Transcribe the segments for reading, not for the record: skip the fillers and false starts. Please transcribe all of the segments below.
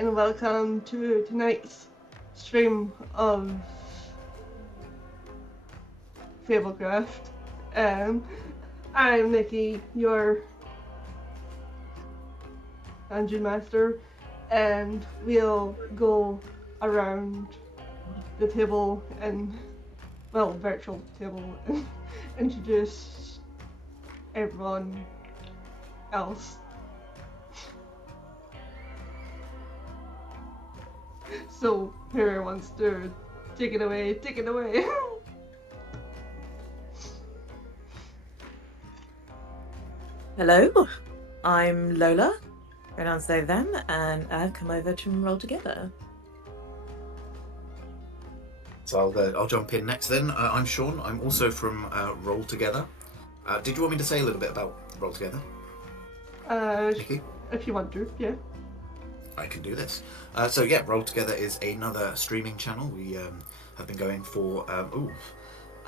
and welcome to tonight's stream of Fablecraft. I'm Nikki, your dungeon master, and we'll go around the table and, well, virtual table, and introduce everyone else. So, whoever wants to take it away, take it away. Hello, I'm Lola, pronouns they, them, and I've come over to roll together. So I'll jump in next then. I'm Sean. I'm also from Roll Together. Did you want me to say a little bit about Roll Together? Nikki? If you want to, yeah. I can do this. So yeah, Roll Together is another streaming channel. We have been going for, I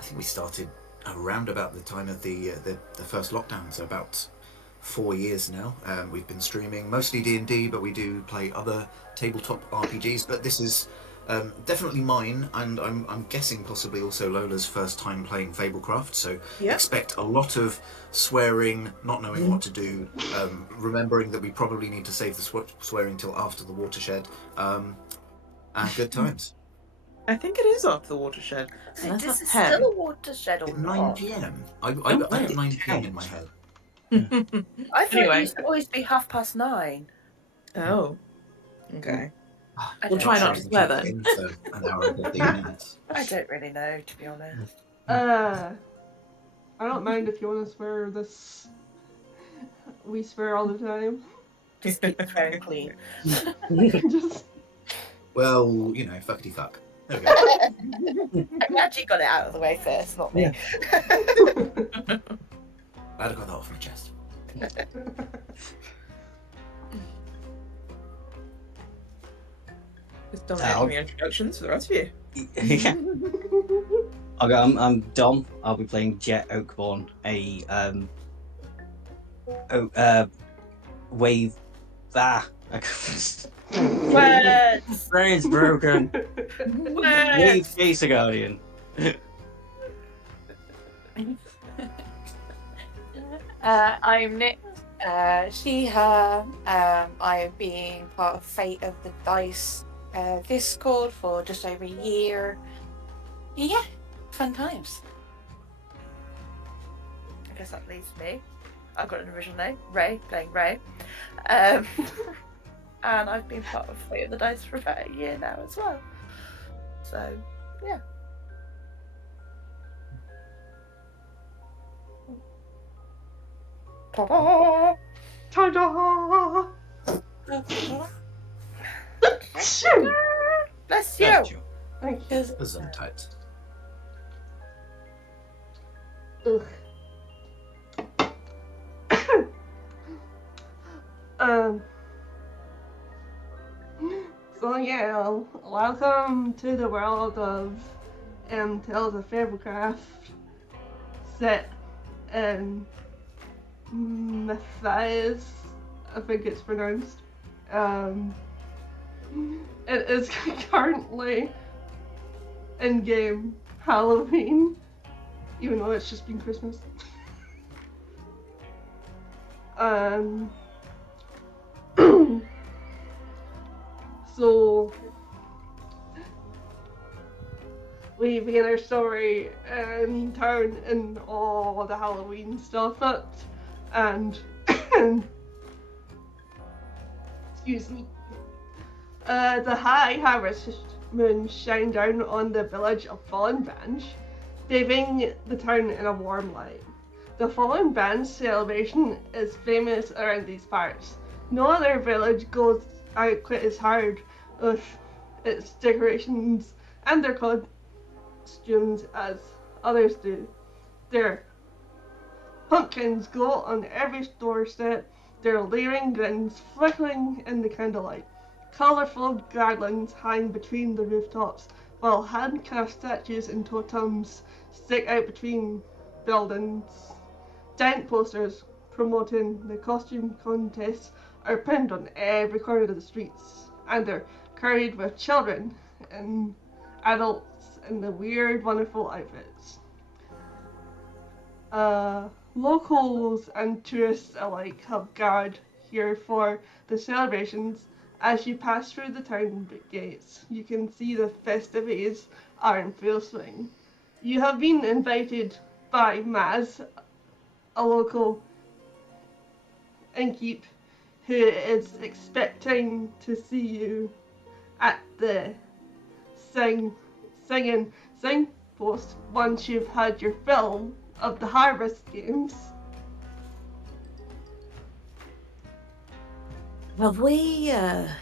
think we started around about the time of the first lockdown, so about 4 years now. We've been streaming mostly D&D, but we do play other tabletop RPGs, but this is definitely mine, and I'm guessing possibly also Lola's first time playing Fablecraft, so expect a lot of swearing, not knowing what to do, remembering that we probably need to save the swearing till after the watershed, and good times. I think it is after the watershed. Is it still a watershed or 9 not? PM? I have 9 PM in my head. I thought Anyway. it used to always be 9:30. Oh, okay. I We'll don't try know. not to swear then. For an hour and 15 minutes. I don't really know, to be honest. I don't mind if you want to swear this. We swear all the time. Just keep swearing clean. Just... Well, you know, fuckity fuck. There we go. I'm glad you got it out of the way first, not me. Glad I got that off my chest. Just dominating the introductions for the rest of you. Yeah. Okay, I'm Dom. I'll be playing Jet Oakborn, a wave. Words! Brain's broken. Wave Spacer Guardian. I'm Nick, she, her. I've been part of Fate of the Dice Discord for just over a year. Yeah, fun times. I guess that leaves me. I've got an original name, Ray, playing Ray. And I've been part of Fate of the Dice for about a year now as well. So, yeah. Ta-da! Ta-da! Bless you! Thank you. Gesundheit. Ugh. So yeah, welcome to the world of Tales of Fablecraft, set in Matthias, I think it's pronounced. It is currently in-game Halloween, even though it's just been Christmas. So we begin our story in town and all the Halloween stuff up, and excuse me. The high harvest moon shine down on the village of Followbranch, bathing the town in a warm light. The Followbranch celebration is famous around these parts. No other village goes out quite as hard with its decorations and their costumes as others do. Their pumpkins glow on every doorstep, their leering grins flickering in the candlelight. Colourful garlands hang between the rooftops, while hand-carved statues and totems stick out between buildings. Giant posters promoting the costume contests are pinned on every corner of the streets. and they're carried with children and adults in the weird, wonderful outfits. Locals and tourists alike have gathered here for the celebrations. As you pass through the town gates, you can see the festivities are in full swing. You have been invited by Maz, a local innkeep, who is expecting to see you at the singing post once you've had your fill of the harvest games. Have we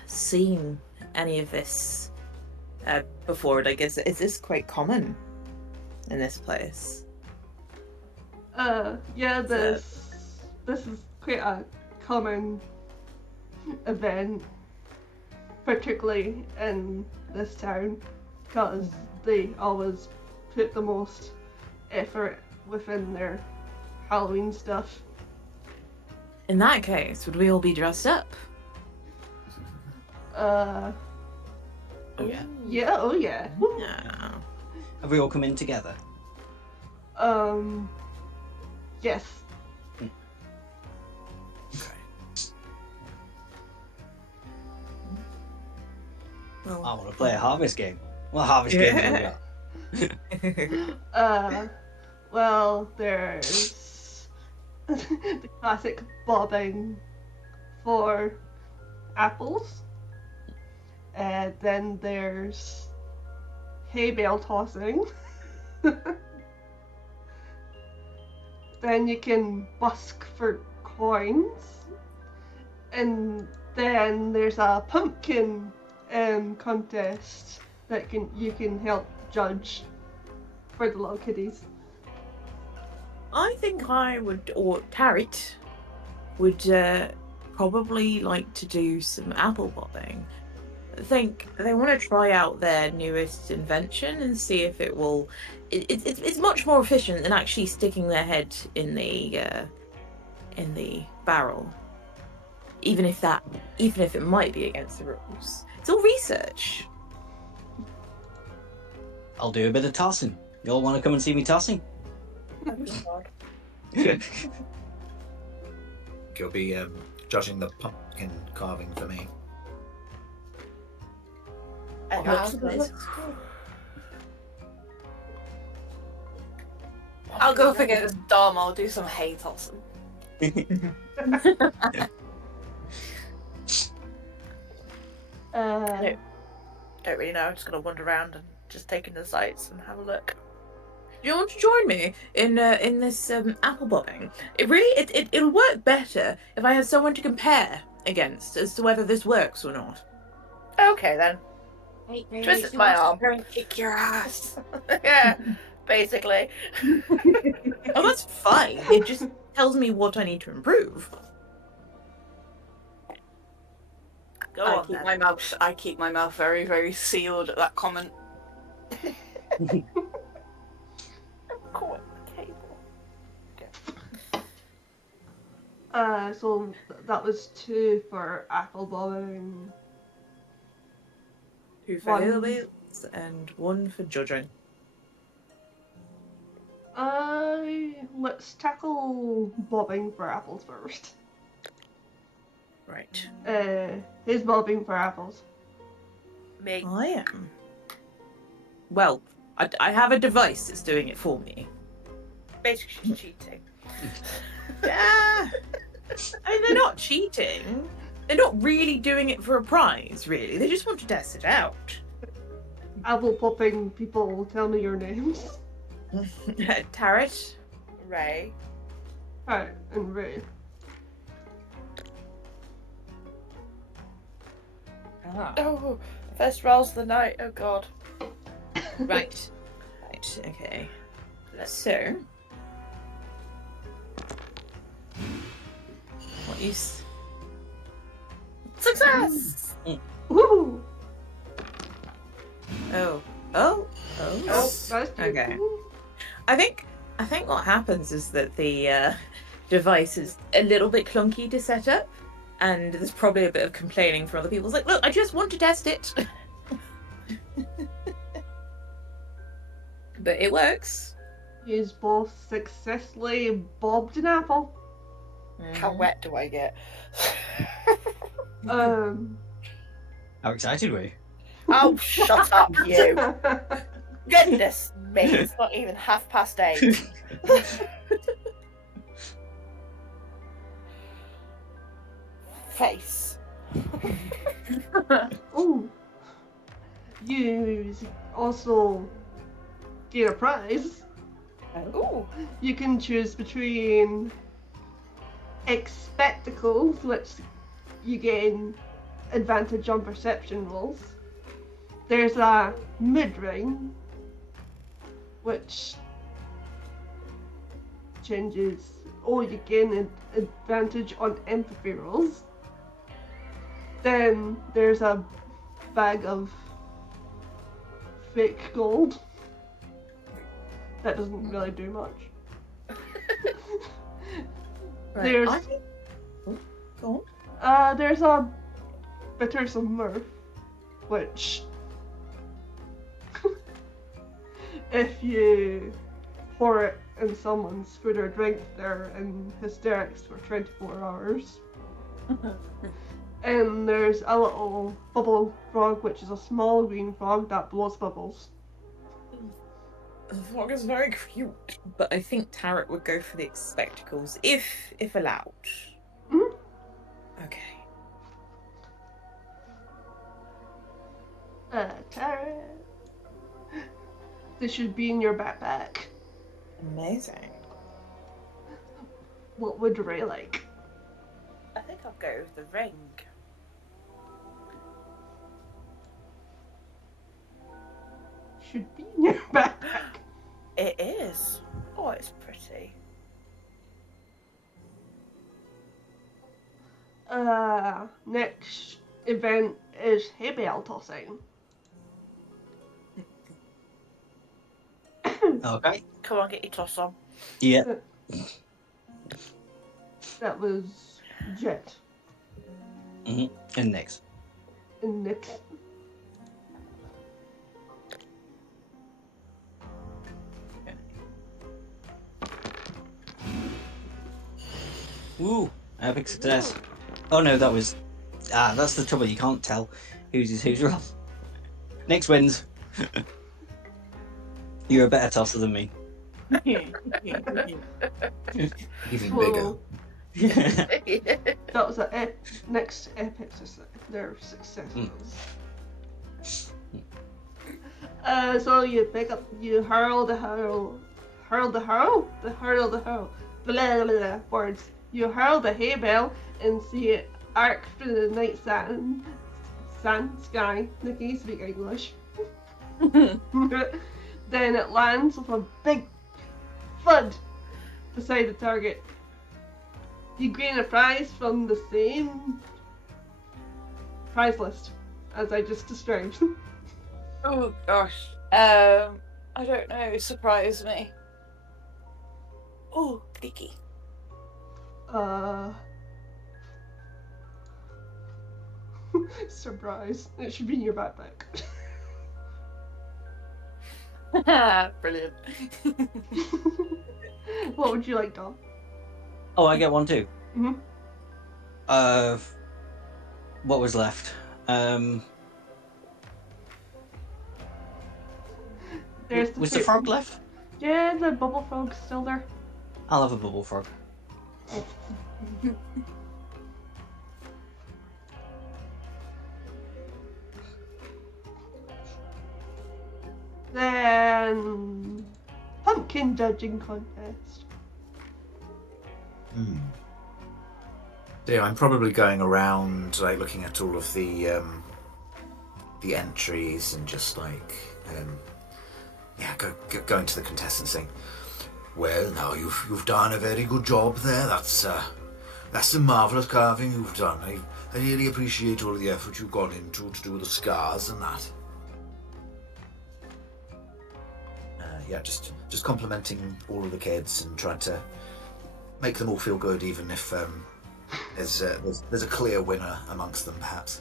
seen any of this before? Like, is this quite common in this place? Yeah, this is quite a common event, particularly in this town, because they always put the most effort within their Halloween stuff. In that case, would we all be dressed up? Oh yeah. Yeah, oh yeah. No. Have we all come in together? Yes. Okay. Well, I want to play a harvest game. What harvest game have we got? Well, there's the classic bobbing for apples. Then there's hay bale tossing. Then you can busk for coins. And then there's a pumpkin contest that you can help judge for the little kiddies. I think I would, or Tarot would probably like to do some apple popping. I think they want to try out their newest invention and see if it will. It's much more efficient than actually sticking their head in the barrel. Even if it might be against the rules, it's all research. I'll do a bit of tossing. You all want to come and see me tossing? You'll be judging the pumpkin carving for me. I'll go up against Dom. I'll do some hay tossing. Don't really know. I'm just gonna wander around and just take in the sights and have a look. Do you want to join me in this apple bobbing? It'll work better if I have someone to compare against as to whether this works or not. Okay then. Hey, Twist my arm. and kick your ass. Yeah, basically. Oh, that's fine. It just tells me what I need to improve. Go I on keep then. my mouth very, very sealed at that comment. Cool. Okay. So that was 2 for apple bobbing. 2 for Hillbillies and 1 for judging. Let's tackle bobbing for apples first. Right. Who's bobbing for apples? Me. I am. Well, I have a device that's doing it for me. Basically, she's cheating. Ah, I mean, they're not cheating. They're not really doing it for a prize, really. They just want to test it out. Apple popping people, tell me your names. Tarot. Ray. Alright, and Ray. Ah. Oh, first rolls of the night. Oh god. Right. Right, okay. So. What use? Success! Woo! Oh. Oh, that's Okay. I think what happens is that the device is a little bit clunky to set up, And there's probably a bit of complaining from other people. It's like, look, I just want to test it. But it works. He's both successfully bobbed an apple. How wet do I get? Um. How excited were you? Oh, shut up, you. Goodness me, it's not even 8:30. Face. Oh. You also get a prize. Ooh. You can choose between expectacles, which you gain advantage on perception rolls. There's a mid-ring, which changes, or you gain an advantage on empathy rolls. Then there's a bag of fake gold. That doesn't really do much. Right. There's Go on. there's a bitters of mirth, which if you pour it in someone's food or drink, they're in hysterics for 24 hours. And there's a little bubble frog, which is a small green frog that blows bubbles. The frog is very cute, but I think Tarot would go for the spectacles if allowed. Mhm. Okay. Carrot. This should be in your backpack. Amazing. What would Ray like? I think I'll go with the ring. Should be in your backpack. It is. Oh, it's pretty. Next event is hay bale tossing. Okay. Come on, get your toss on. Yeah. That was Jet And next. and Nick. Woo! Epic success. Oh no, that was. That's the trouble. You can't tell who's wrong. Next wins. You're a better tosser than me. Even bigger. Whoa. That was a next epic their successes. So you pick up, you hurl, blah, blah, blah, words. You hurl the hay bale and see it arc through the night sand sky. Nikki, speak English. Then it lands with a big thud beside the target. You gain a prize from the same prize list as I just described. Oh gosh. I don't know. Surprise me. Oh, clicky. Surprise. It should be in your backpack. Brilliant. What would you like, Dom? Oh, I get one too. Mhm. What was left? There's Was the frog left? Yeah, the bubble frog's still there. I'll have a bubble frog. Then pumpkin judging contest. So yeah, I'm probably going around, like looking at all of the entries and just like going to the contestants saying, "Well, now you've done a very good job there. That's some marvelous carving you've done. I really appreciate all the effort you've gone into to do the scars and that." Just complimenting all of the kids and trying to make them all feel good, even if There's a clear winner amongst them, perhaps.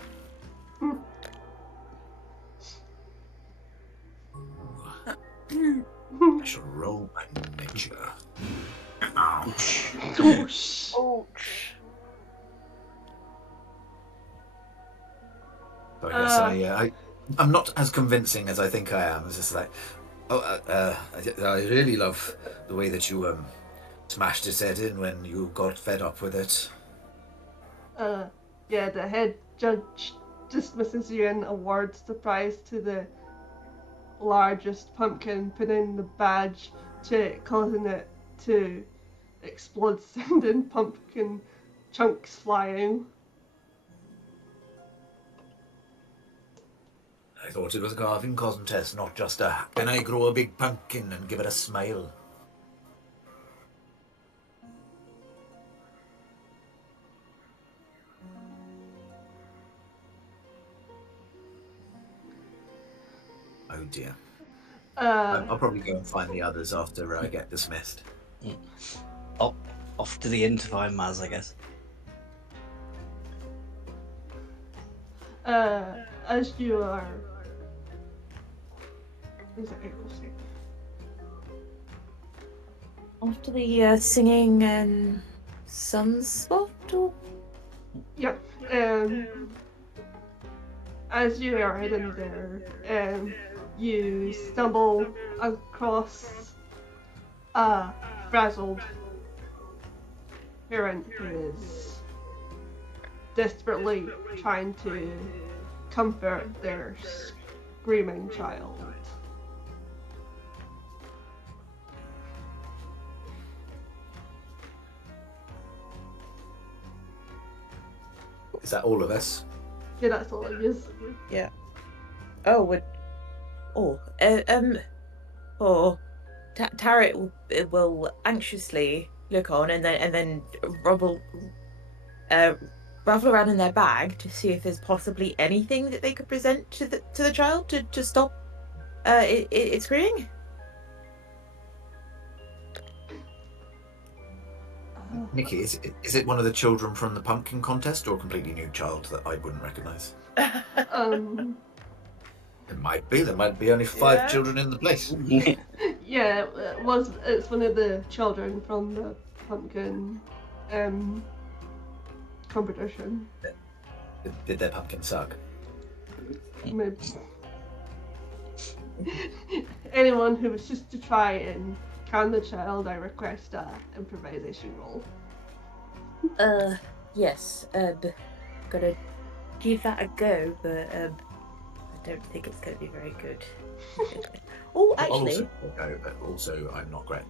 I shall roll my nature. Ouch. Ouch. So I guess I'm not as convincing as I think I am. It's just like, I really love the way that you smashed his head in when you got fed up with it. Yeah, the head judge dismisses you and awards the prize to the largest pumpkin, putting the badge to it, causing it to explode, sending pumpkin chunks flying. I thought it was a carving contest, not just a can I grow a big pumpkin and give it a smile. Oh dear. I'll probably go and find the others after I get dismissed. Off to the inn to find Maz, I guess. As you are. Is it April 6th? After the singing and sunspot, or Yep. As you are heading there, you stumble across a frazzled parent who is desperately trying to comfort their screaming child. Is that all of us? Yeah, that's all it is. Tarot will anxiously look on and then ruffle around in their bag to see if there's possibly anything that they could present to the child to stop it screaming. Nikki, is it one of the children from the pumpkin contest or a completely new child that I wouldn't recognise? It might be. There might be only 5 children in the place. Yeah, it's one of the children from the pumpkin competition. Did their pumpkin suck? Maybe. Anyone who wishes to try and calm the child, I request a improvisation roll. Yes. Gotta give that a go, but I don't think it's gonna be very good. Oh, I'll actually. also go, but also I'm not great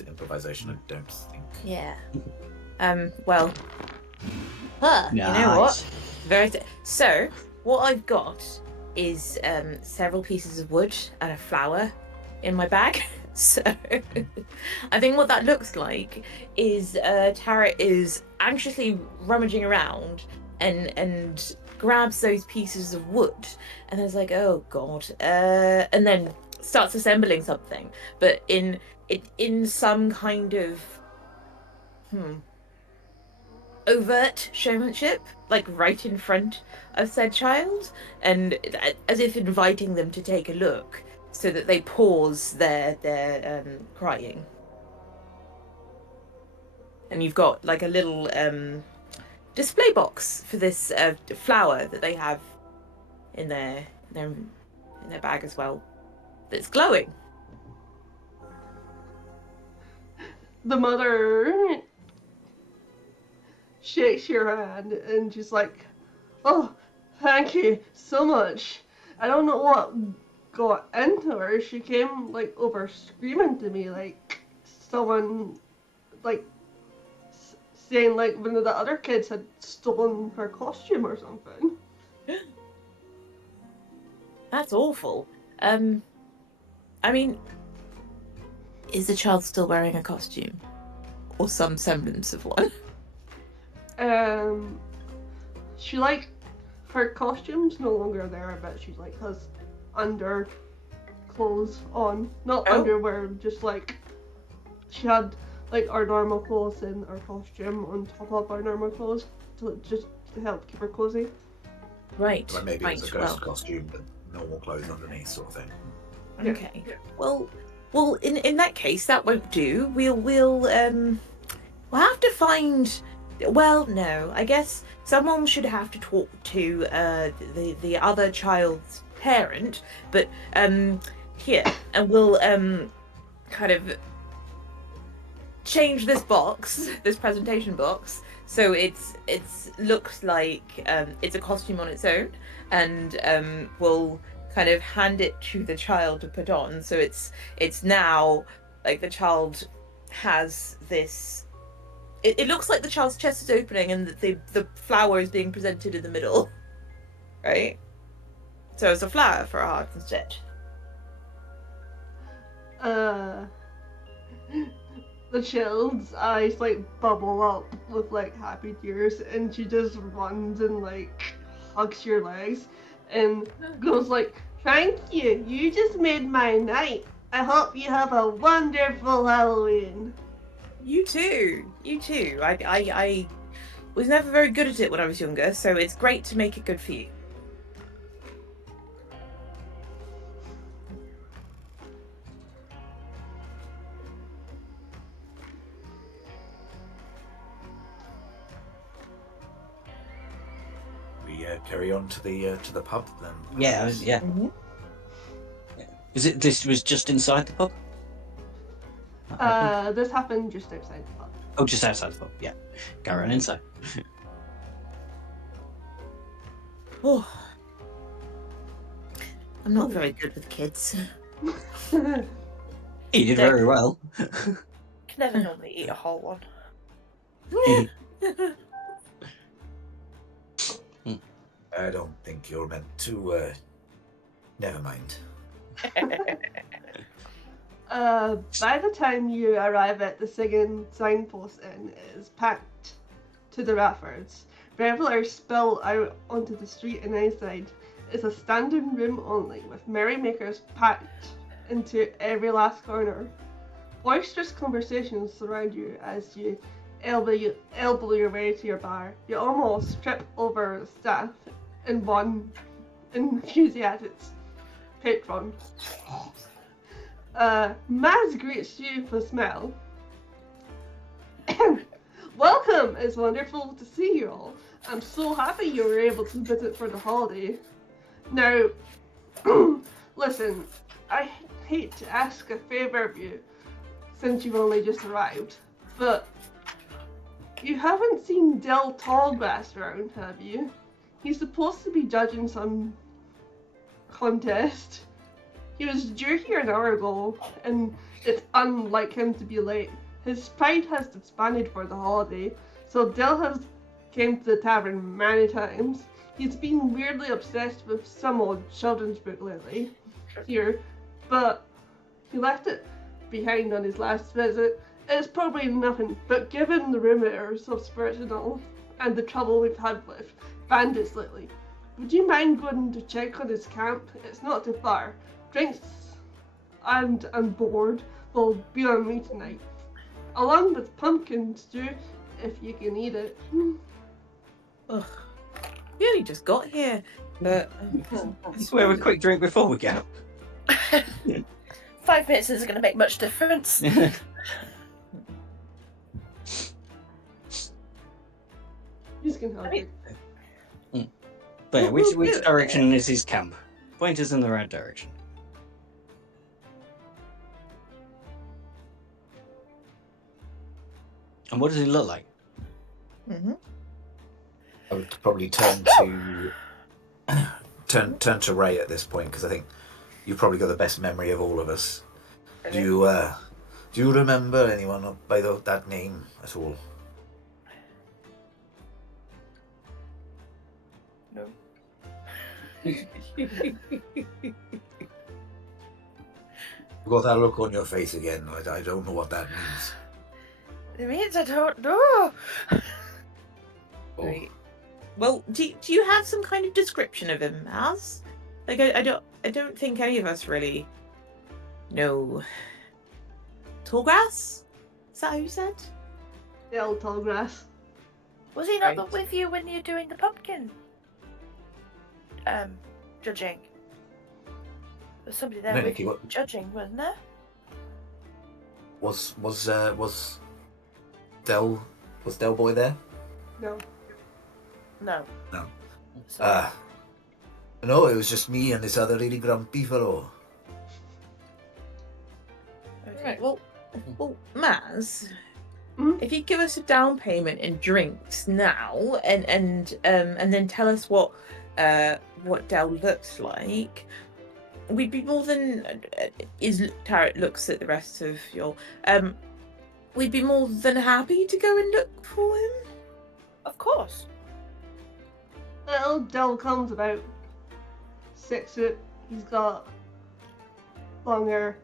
at improvisation. I don't think. Yeah. Well. You know what? So, what I've got is several pieces of wood and a flower in my bag. So, I think what that looks like is Tarot is anxiously rummaging around and grabs those pieces of wood and is like, oh god, and then starts assembling something, but in some kind of overt showmanship, like right in front of said child, and as if inviting them to take a look, so that they pause their crying. And you've got like a little display box for this flower that they have in their bag as well, that's glowing. The mother shakes your hand and she's like, oh, thank you so much. I don't know what got into her. She came like over screaming to me, like someone like saying like one of the other kids had stolen her costume or something. That's awful. I mean, is the child still wearing a costume? Or some semblance of one? She like, her costume's no longer there, but she like has underclothes on. Not underwear, just like, she had like our normal clothes and our costume on top of our normal clothes just to help keep her cozy. Right. Like maybe right. it's a ghost costume, but normal clothes underneath, sort of thing. Okay. Well, in that case, that won't do. We'll have to find. Well, no. I guess someone should have to talk to the other child's parent. But here, and we'll kind of change this box, this presentation box, so it's looks like it's a costume on its own, and we'll kind of hand it to the child to put on. So it's now like the child has this. It looks like the child's chest is opening and the flower is being presented in the middle, right? So it's a flower for a heart instead. The child's eyes like bubble up with like happy tears, and she just runs and like hugs your legs and goes like, "Thank you, you just made my night. I hope you have a wonderful Halloween." You too. I was never very good at it when I was younger, so it's great to make it good for you. We carry on to the pub then. Yeah, yeah. Mm-hmm. This was just inside the pub? This happened just outside the pub. Oh, just outside the pub, yeah. Carry on inside. Oh, I'm not very good with kids. You did very well. Can never normally eat a whole one. I don't think you're meant to. Never mind. By the time you arrive at the singing signpost inn, it is packed to the rafters. Revelers spill out onto the street and outside. It's a standing room only, with merrymakers packed into every last corner. Boisterous conversations surround you as you elbow your way to your bar. You almost trip over the staff and one enthusiastic patron. Maz greets you with a smile. Welcome! It's wonderful to see you all. I'm so happy you were able to visit for the holiday. Now, listen, I hate to ask a favour of you, since you've only just arrived, but you haven't seen Del Tallgrass around, have you? He's supposed to be judging some contest. He was due here an hour ago, and it's unlike him to be late. His pride has disbanded for the holiday, so Del has came to the tavern many times. He's been weirdly obsessed with some old children's book lately here, but he left it behind on his last visit. It's probably nothing, but given the rumours of Spiritual and the trouble we've had with bandits lately, would you mind going to check on his camp? It's not too far. Drinks and board will be on me tonight, along with pumpkin stew if you can eat it. Ugh. We only just got here, but I swear a quick drink before we go. 5 minutes isn't going to make much difference. You can help it. But yeah, which direction is his camp? Point us in the right direction. And what does he look like? Mm-hmm. I would probably turn to Ray at this point, because I think you've probably got the best memory of all of us. Really? Do you remember anyone by that name at all? No. You've got that look on your face again. I don't know what that means. It means I don't know. Oh. Right. Well, do you have some kind of description of him, Az? Like, I don't think any of us really know. Tallgrass? Is that who you said? The old tall grass. Was he not Right. with you when you're doing the pumpkin? Judging. There's somebody there No, with Nikki, you what- judging, wasn't there? Was Del Boy there? No. No. No. So, No, it was just me and this other really grumpy fellow. okay. Right. Well, Maz, Mhm. if you give us a down payment in drinks now, and then tell us what Del looks like, we'd be more than. Tarot looks at the rest of your. We'd be more than happy to go and look for him. Of course. Little Del comes about 6 foot. He's got long hair,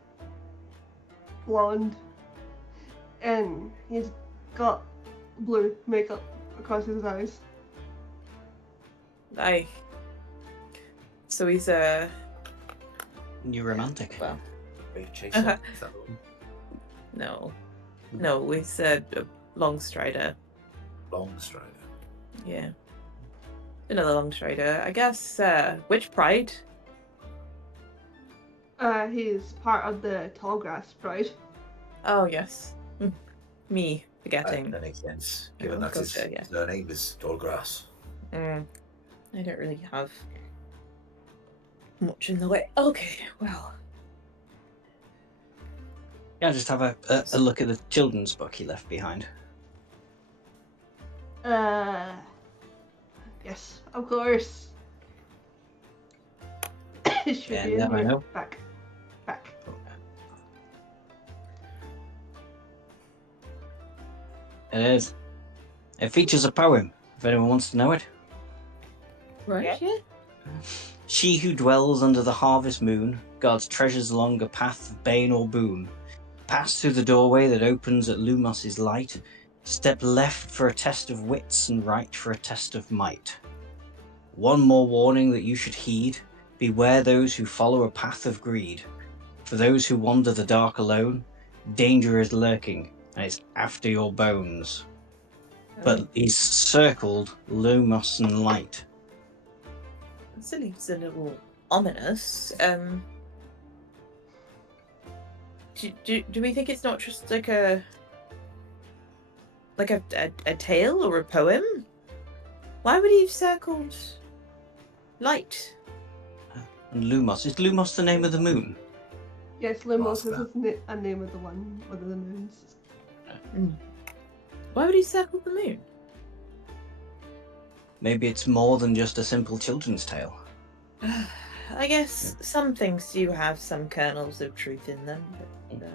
blonde, and he's got blue makeup across his eyes. Aye. So he's a. You're romantic. Well, Brave Chaser. Uh-huh. Is that the one? no, he's a long strider. Long Strider. Yeah. Another long strider. I guess, which pride? He's part of the tall grass pride. Oh, yes. Me forgetting. That makes sense, given Oh, that his gotcha, yeah. surname is Tallgrass. I don't really have much in the way. Okay, well. Yeah, just have a look at the children's book he left behind. Yes, of course. It should Yeah, be in never here. know. Back. It is. It features a poem, if anyone wants to know it. Right, yeah. She who dwells under the harvest moon guards treasures along a path of bane or boon. Pass through the doorway that opens at Lumos's light. Step left for a test of wits and right for a test of might. One more warning that you should heed. Beware those who follow a path of greed. For those who wander the dark alone, danger is lurking and it's after your bones. But he's circled Lumos and light. It's a little ominous. Do we think it's not just like a tale or a poem? Why would he have circled light? And Lumos. Is Lumos the name of the moon? Yes, Lumos What's is a name of the one of the moons. Why would he circle the moon? Maybe it's more than just a simple children's tale. I guess some things do have some kernels of truth in them. But,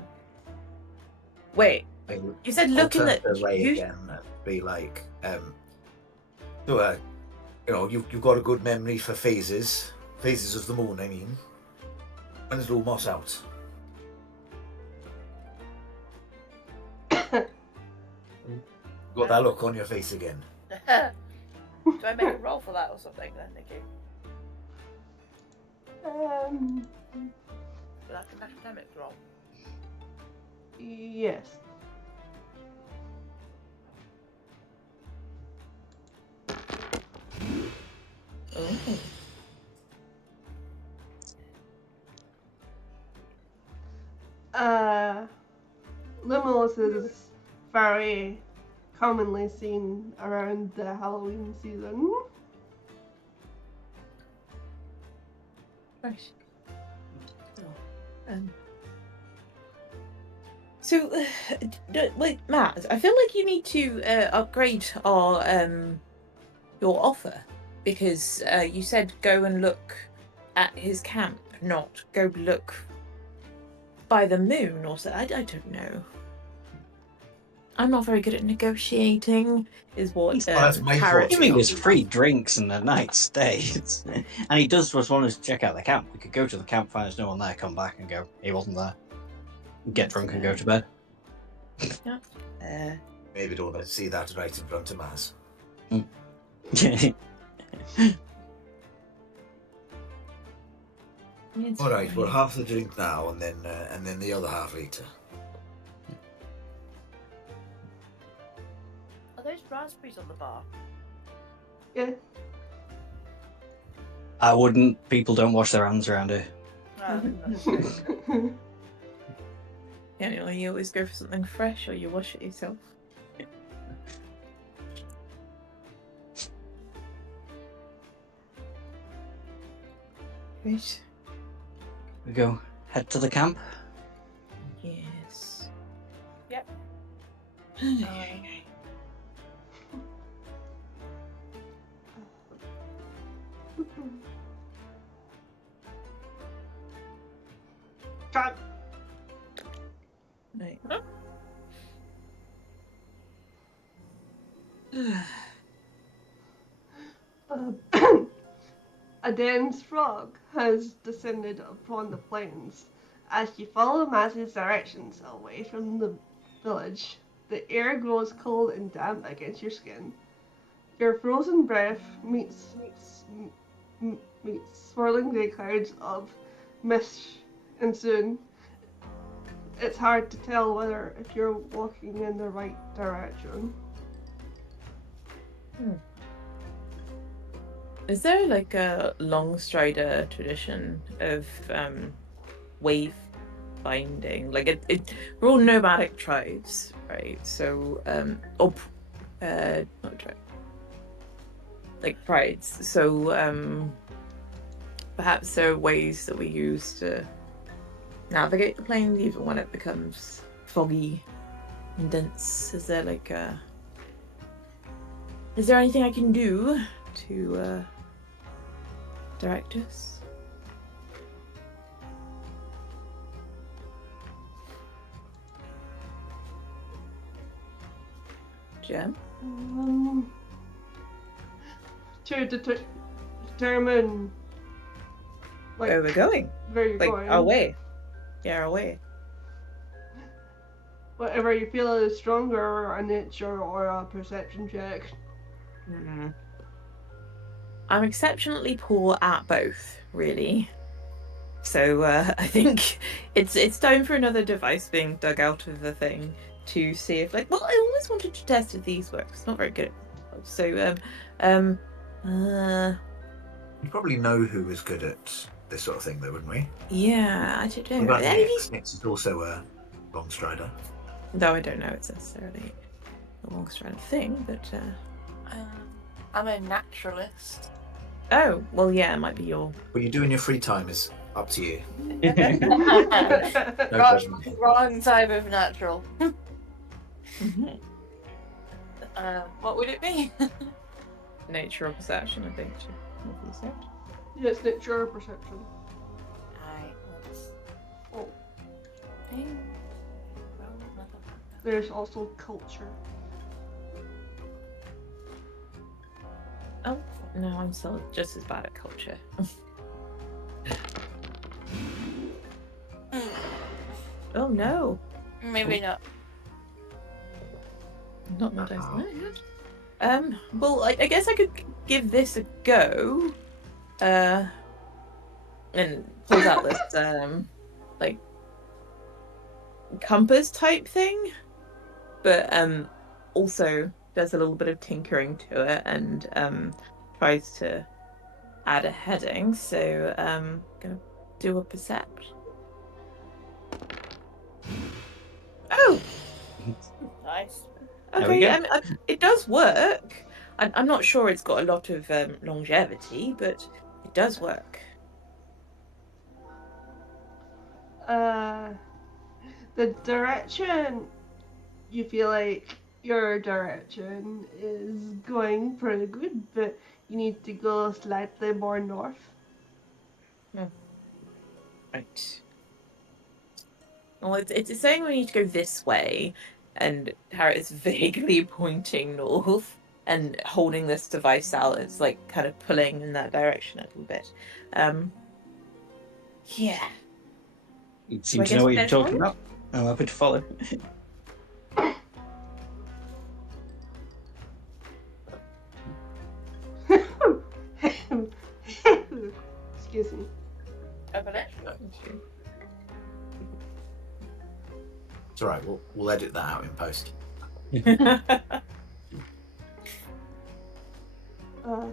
wait, you said looking at Ray you. again and be like, so, you've got a good memory for phases of the moon. I mean, when's Lumos out? Got that look on your face again. Do I make a roll for that or something then, Nikki? Like an academic roll? Yes. Oh. Lumos is very commonly seen around the Halloween season. Right. So, wait, Matt, I feel like you need to upgrade our your offer because you said go and look at his camp, not go look by the moon or so. I don't know. I'm not very good at negotiating, is what that's my Parrot. fault. Giving us free drinks and a night stay. And he does just want us to check out the camp. We could go to the camp, find there's no one there, come back and go, he wasn't there. Get drunk and go to bed. Maybe don't let's see that right in front of Maz. All right, well, half the drink now, and then the other half later. raspberries on the bar? Yeah. I wouldn't. People don't wash their hands around here. No, that's true. Yeah, you always go for something fresh, or you wash it yourself. Right. We go head to the camp. Yes. Yep. Trap. Right. A dense fog has descended upon the plains. As you follow Maz's directions away from the village, the air grows cold and damp against your skin. Your frozen breath meets swirling grey clouds of mist, and soon it's hard to tell whether if you're walking in the right direction. Is there like a long strider tradition of wave finding? Like we're all nomadic tribes, right? So not tribe, like prides. So perhaps there are ways that we use to navigate the plains even when it becomes foggy and dense. Is there like is there anything I can do to direct us? Jem? To determine like Where we're going? where you're Like going. our way. Yeah, our way. Whatever you feel is stronger, a nature or a perception check. I'm exceptionally poor at both, really. So I think it's time for another device being dug out of the thing to see if, like, well, I always wanted to test if these work. It's not very good. So We probably know who is good at this sort of thing, though, wouldn't we? yeah, I don't know. What about Any of Nix? Nix is also a long strider. Though I don't know it's necessarily a long strand thing, but I'm a naturalist. oh, well, yeah, it might be your. What you do in your free time is up to you. No judgment. wrong type of natural. What would it be? Nature or perception, I think. What you said. Yes, nature or perception. Alright, let's. Oh, Ding. there's also culture. Oh no, I'm still just as bad at culture. Oh no, Maybe not. not my dice. Well, I guess I could give this a go. And pulls out this like compass type thing, but also does a little bit of tinkering to it and tries to add a heading. So gonna do a percept. Oh, Nice. There we okay. go. It does work. I'm not sure it's got a lot of longevity, but it does work. The direction you feel like your direction is going pretty good, but you need to go slightly more north. Right. Well, it's saying we need to go this way, and Harriet is vaguely pointing north and holding this device out. It's like kind of pulling in that direction a little bit. Yeah. You I seem to guess know what you're that's talking right. about. I'm happy to follow. Excuse me. Open it. It's all right. We'll edit that out in post. Okay.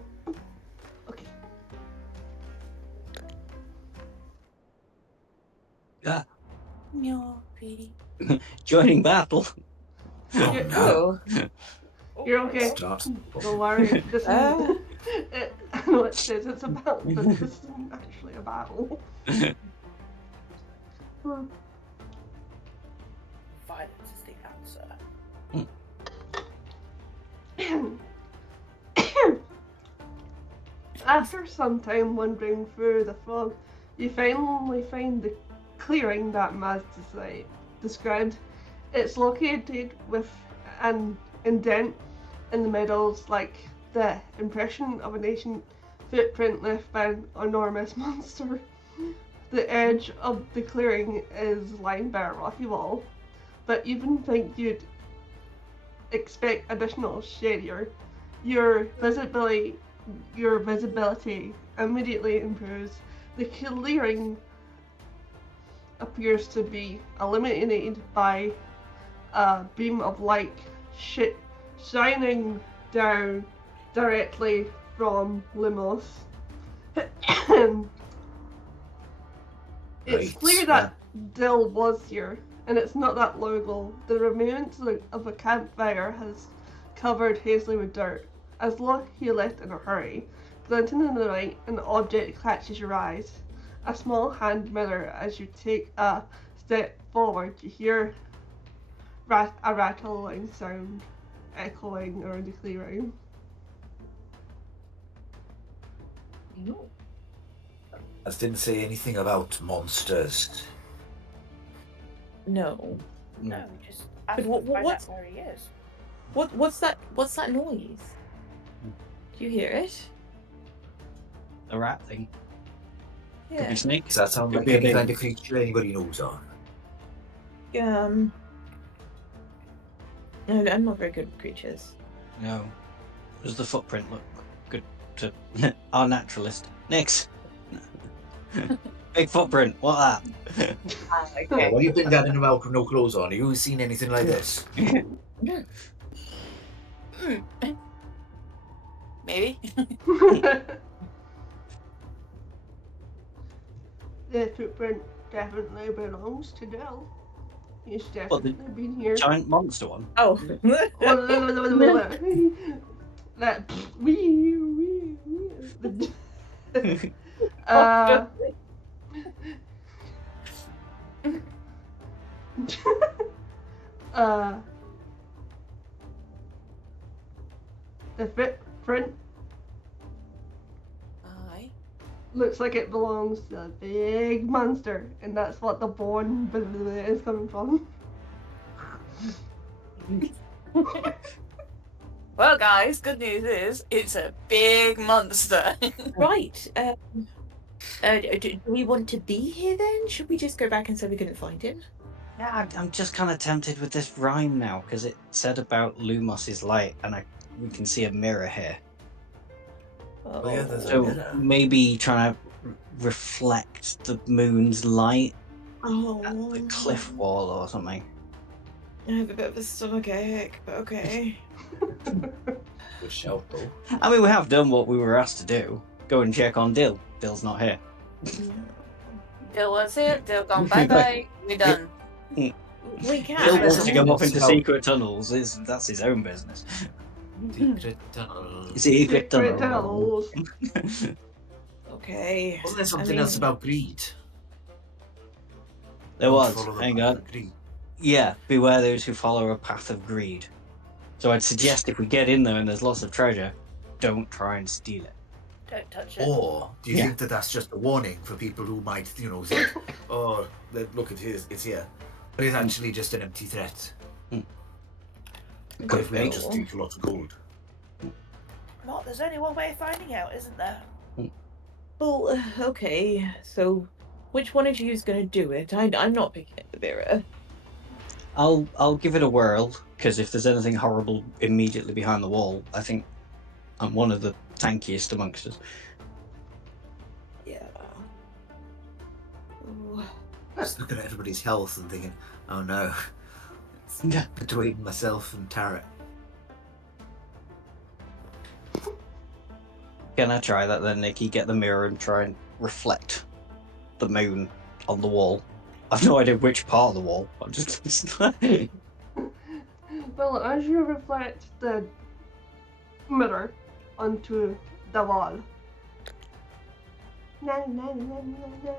No, pretty. Joining battle. Oh Yeah. no! You're okay. Start. Don't worry. This Uh. isn't. I know it says it's a battle, but this isn't actually a battle. Hmm. Violence is the answer. After some time wandering through the fog, you finally find the clearing that Maz described. It's located with an indent in the middle, like the impression of an ancient footprint left by an enormous monster. The edge of the clearing is lined by a rocky wall, but even think you'd expect additional shade here. Your visibility immediately improves. The clearing appears to be illuminated by a beam of light shining down directly from Limos. It's Right, clear that Dill was here, and it's not that long ago. The remains of a campfire has covered Hazley with dirt, as though he left in a hurry. Glinting in the light, an object catches your eyes. A small hand mirror. As you take a step forward, you hear a rattling sound echoing around the clearing. I didn't say anything about monsters. No. No, just ask But him to find what's- out where he is. What's that noise? Do you hear it? The rat thing. Could Yeah. be snakes. Does that sound Could like be a any big- kind of creature anybody knows of? No, I'm not very good with creatures. No. Does the footprint look good to our naturalist? Nix. Big footprint. What that? Yeah, well, you've been gathering about with no clothes on. Have you seen anything like this? Maybe. The footprint definitely belongs to Dill. He's What, the definitely been here. giant monster one. Oh. That wee. Uh, the footprint Aye. looks like it belongs to a big monster, and that's what the bone is coming from. Well, guys, good news is it's a big monster. Right. Do we want to be here then? Should we just go back and say we couldn't find him? Yeah, I'm just kind of tempted with this rhyme now because it said about Lumos's light, and we can see a mirror here. Oh, yeah, there's a So mirror. maybe trying to reflect the moon's light at the Oh. cliff wall or something. I have a bit of a stomachache, but okay. Good shout, though. I mean, we have done what we were asked to do. Go and check on Dill. Dill's not here. Dill was here. Dill gone. Bye bye. We're done. We Dill can. wants to go off into Help. secret tunnels. That's his own business. Secret tunnel. Secret tunnel. tunnels. Okay. Wasn't there something I else mean- about greed? There Don't was. follow the Hang path on. of greed. Yeah, beware those who follow a path of greed. So I'd suggest if we get in there and there's lots of treasure, don't try and steal it. Don't touch it. Or do you Yeah. think that that's just a warning for people who might, think, oh, look, it's here. But it's actually just an empty threat. Could It may be. just take a lot of gold. Not, there's only one way of finding out, isn't there? Well, okay. So, which one of you is going to do it? I'm not picking up the mirror. I'll give it a whirl, because if there's anything horrible immediately behind the wall, I think I'm one of the tankiest amongst us. Yeah. Ooh. Just looking at everybody's health and thinking, oh no, it's Yeah. between myself and Tarot. Can I try that then, Nikki? Get the mirror and try and reflect the moon on the wall. I've no idea which part of the wall. I'm just. Well, as you reflect the mirror onto the wall. Na, na, na, na, na.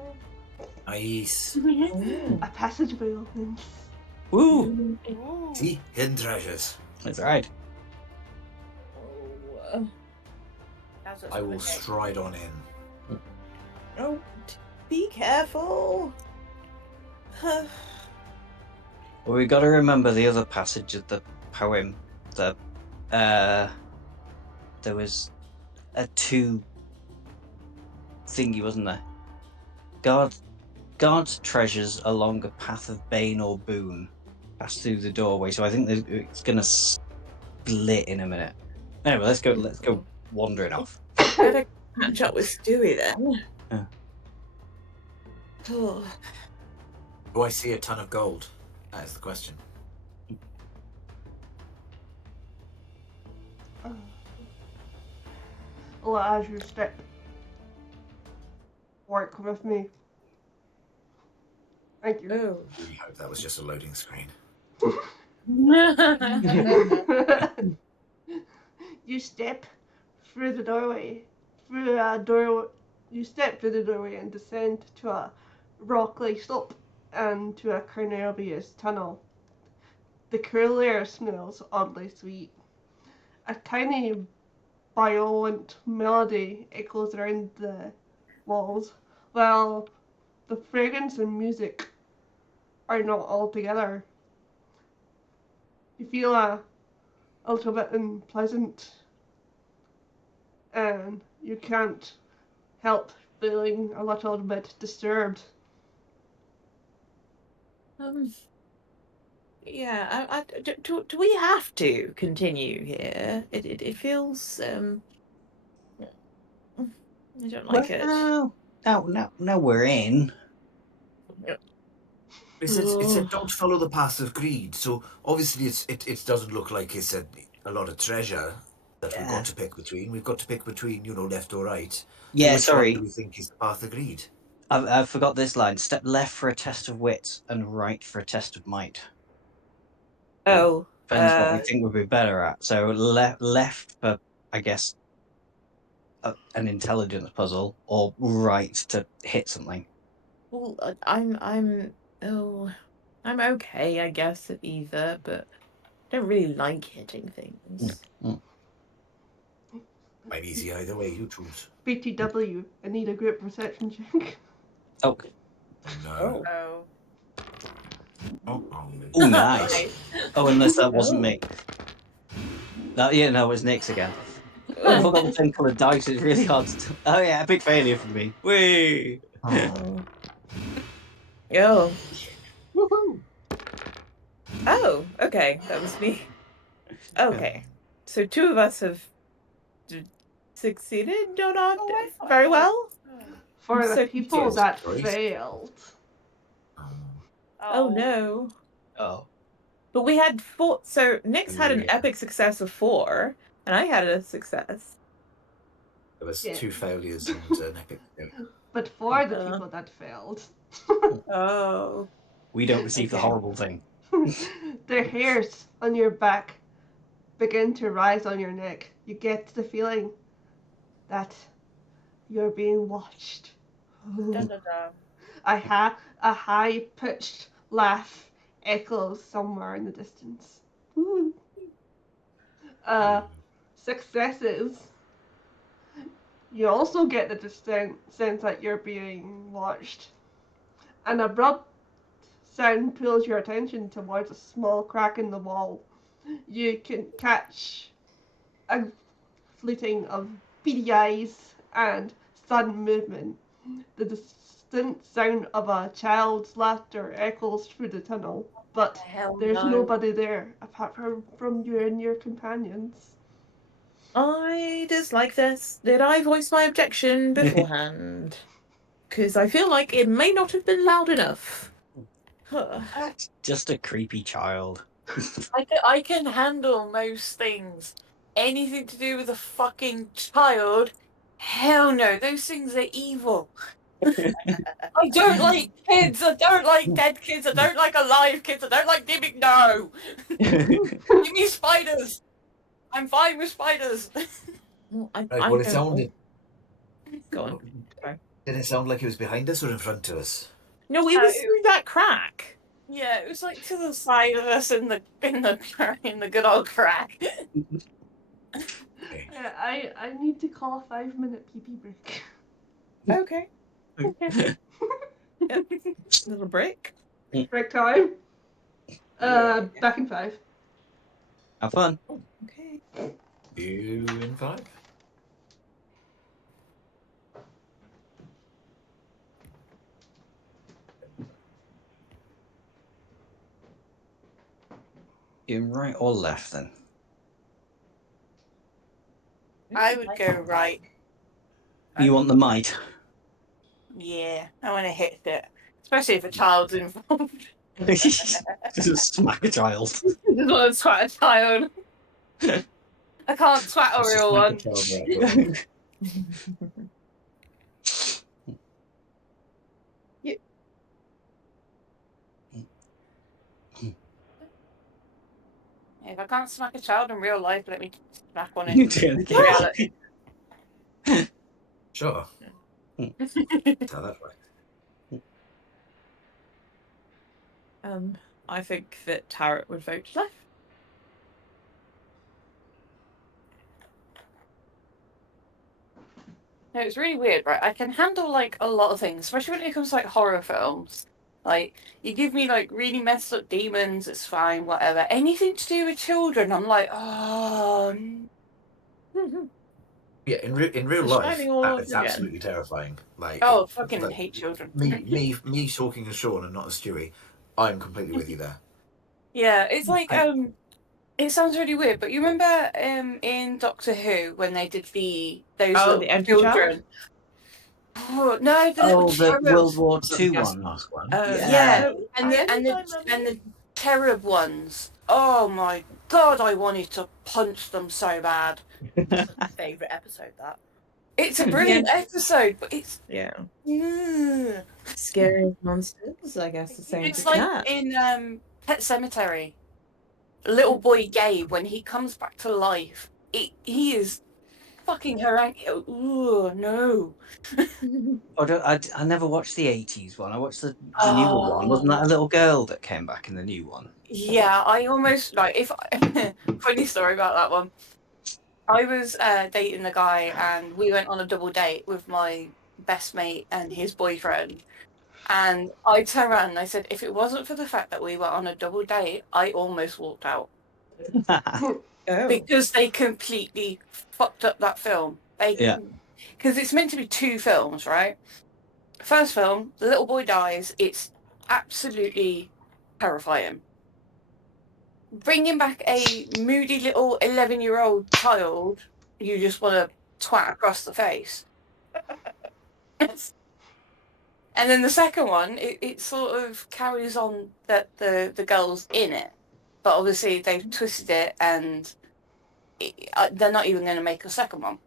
Nice. A passageway opens. Woo! Ooh. See? Hidden treasures. That's right. How's it I will split? stride on in. Oh, be careful. Well, we got to remember the other passage of the poem. There was a 2 thingy, wasn't there? God's treasures along a path of bane or boon pass through the doorway. So I think it's gonna split in a minute. Anyway, let's go wandering off. Better catch up with Stewie then. Yeah. Oh. Do I see a ton of gold? That is the question. Well, as you step, work with me. Thank you. Oh. I really hope that was just a loading screen. You step through the doorway. You step through the doorway and descend to a rocky slope and to a carnivorous tunnel. The cool air smells oddly sweet. A tiny violent melody echoes around the walls, while the fragrance and music are not all together. You feel a little bit unpleasant, and you can't help feeling a little bit disturbed. Yeah, do we have to continue here? It feels I don't like it. Now we're in. It said don't follow the path of greed, so obviously it doesn't look like it's a lot of treasure that we've got to pick between. We've got to pick between, left or right. Yeah, so which sorry. one do we think is the path of greed? I forgot this line. Step left for a test of wit and right for a test of might. Oh, Depends what we think we'd be better at. So left for, I guess, an intelligence puzzle, or right to hit something. well, I'm okay, I guess, at either, but I don't really like hitting things. I'm easy either way, you choose. BTW, I need a group perception check. Oh, No. Oh. oh, nice. Oh, unless that wasn't me. No, it was Nick's again. I've got the same colored dice. It's really hard to. Oh yeah, a big failure for me. Whee! Oh. Yo. Woohoo! Oh, okay, that was me. Okay, so 2 of us have succeeded or not very well. For I'm the so people confused. that Sorry. failed, Oh no. Oh, But we had 4. So Nyx had an Yeah. epic success of 4, and I had a success. There was Yeah. 2 failures and an epic. but for the Uh-huh. people that failed, Oh. we don't receive the Okay. horrible thing. their hairs on your back begin to rise on your neck. You get the feeling that you're being watched. Dun, dun, dun. A high-pitched laugh echoes somewhere in the distance. Woo. Successes. You also get the sense that you're being watched. An abrupt sound pulls your attention towards a small crack in the wall. You can catch a fleeting of beady eyes and sudden movement. The distant sound of a child's laughter echoes through the tunnel, but Hell there's no. nobody there apart from you and your companions. I dislike this. Did I voice my objection beforehand? Because I feel like it may not have been loud enough. That's just a creepy child. I can handle most things. Anything to do with a fucking child, hell no, those things are evil. I don't like kids. I don't like dead kids. I don't like alive kids. I don't like gimmick. No. Give me spiders. I'm fine with spiders. Well, Right, I well, it don't- sounded. Go on. Sorry. Did it sound like it was behind us or in front of us? No, it was through that crack. Yeah, it was like to the side of us in the good old crack. Okay. Yeah, I need to call a 5-minute pee-pee break. Okay. Yep. Little break. Break time. Back in 5. Have fun. Okay. You in 5? In right or left then? I would go right. You want the might? Yeah, I want to hit it, especially if a child's involved. Just smack a child. Just want to swat a child. I can't swat a real one. If I can't smack a child in real life, let me smack one in reality. Sure. Tell that right. I think that Tarot would vote left. No, it's really weird, right? I can handle like a lot of things, especially when it comes to like horror films. Like, you give me like really messed up demons, it's fine, whatever. Anything to do with children, I'm like, oh. Yeah, in real The life, Shining all it's over again. absolutely terrifying. Like, Oh, fucking like, hate children. me talking as Sean and not as Stewie. I'm completely with you there. Yeah, it's like it sounds really weird, but you remember in Doctor Who when they did those little the empty child? children? Oh, no, the little The cherubs. World War Was that the II gas one. mask one? Yeah, So, and the cherub ones. Oh my god, I wanted to punch them so bad. My favourite episode, that. It's a brilliant episode, but it's yeah. mm. Scary monsters, I guess the same. It's for like that. in Pet Sematary. Little boy Gabe, when he comes back to life, he is fucking horrendous. Ooh, no. I never watched the 80s one. I watched the newer one. Wasn't that a little girl that came back in the new one? Yeah, I almost like funny story about that one. I was dating a guy and we went on a double date with my best mate and his boyfriend. And I turned around and I said, if it wasn't for the fact that we were on a double date, I almost walked out. Oh. Because they completely fucked up that film. Yeah. Because it's meant to be 2 films, right? First film, the little boy dies. It's absolutely terrifying. Bringing back a moody little 11-year-old child, you just want to twat across the face. And then the second one, it sort of carries on that the girl's in it. But obviously they've twisted it and they're not even going to make a second one.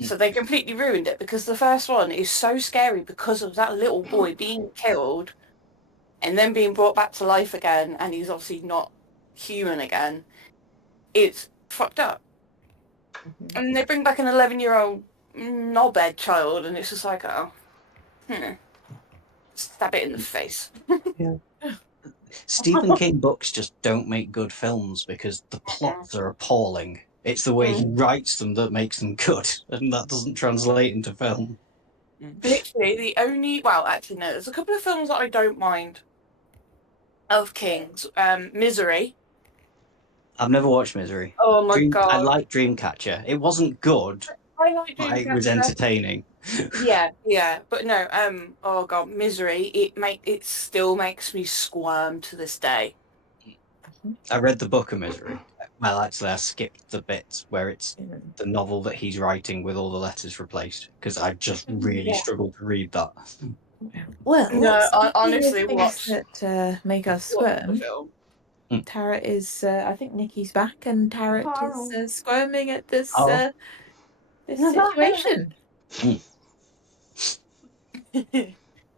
So they completely ruined it because the first one is so scary because of that little boy being killed and then being brought back to life again, and he's obviously not human again. It's fucked up. And they bring back an 11-year-old knobhead child, and it's just like, oh, stab it in the face. Stephen King books just don't make good films because the plots are appalling. It's the way he writes them that makes them good, and that doesn't translate into film. Literally, the only... Well, actually, no. There's a couple of films that I don't mind of King's. Misery. I've never watched Misery. Oh, my God. I like Dreamcatcher. It wasn't good, I like but it was entertaining. Yeah. But no, oh, God, Misery. It still makes me squirm to this day. I read the book of Misery. Well, actually, I skipped the bit where it's the novel that he's writing with all the letters replaced because I just really struggled to read that. Well, No, honestly, things watch that make us the squirm. film. Tarot is, I think Nikki's back, and Tarot Carl. is squirming at this Oh. this situation.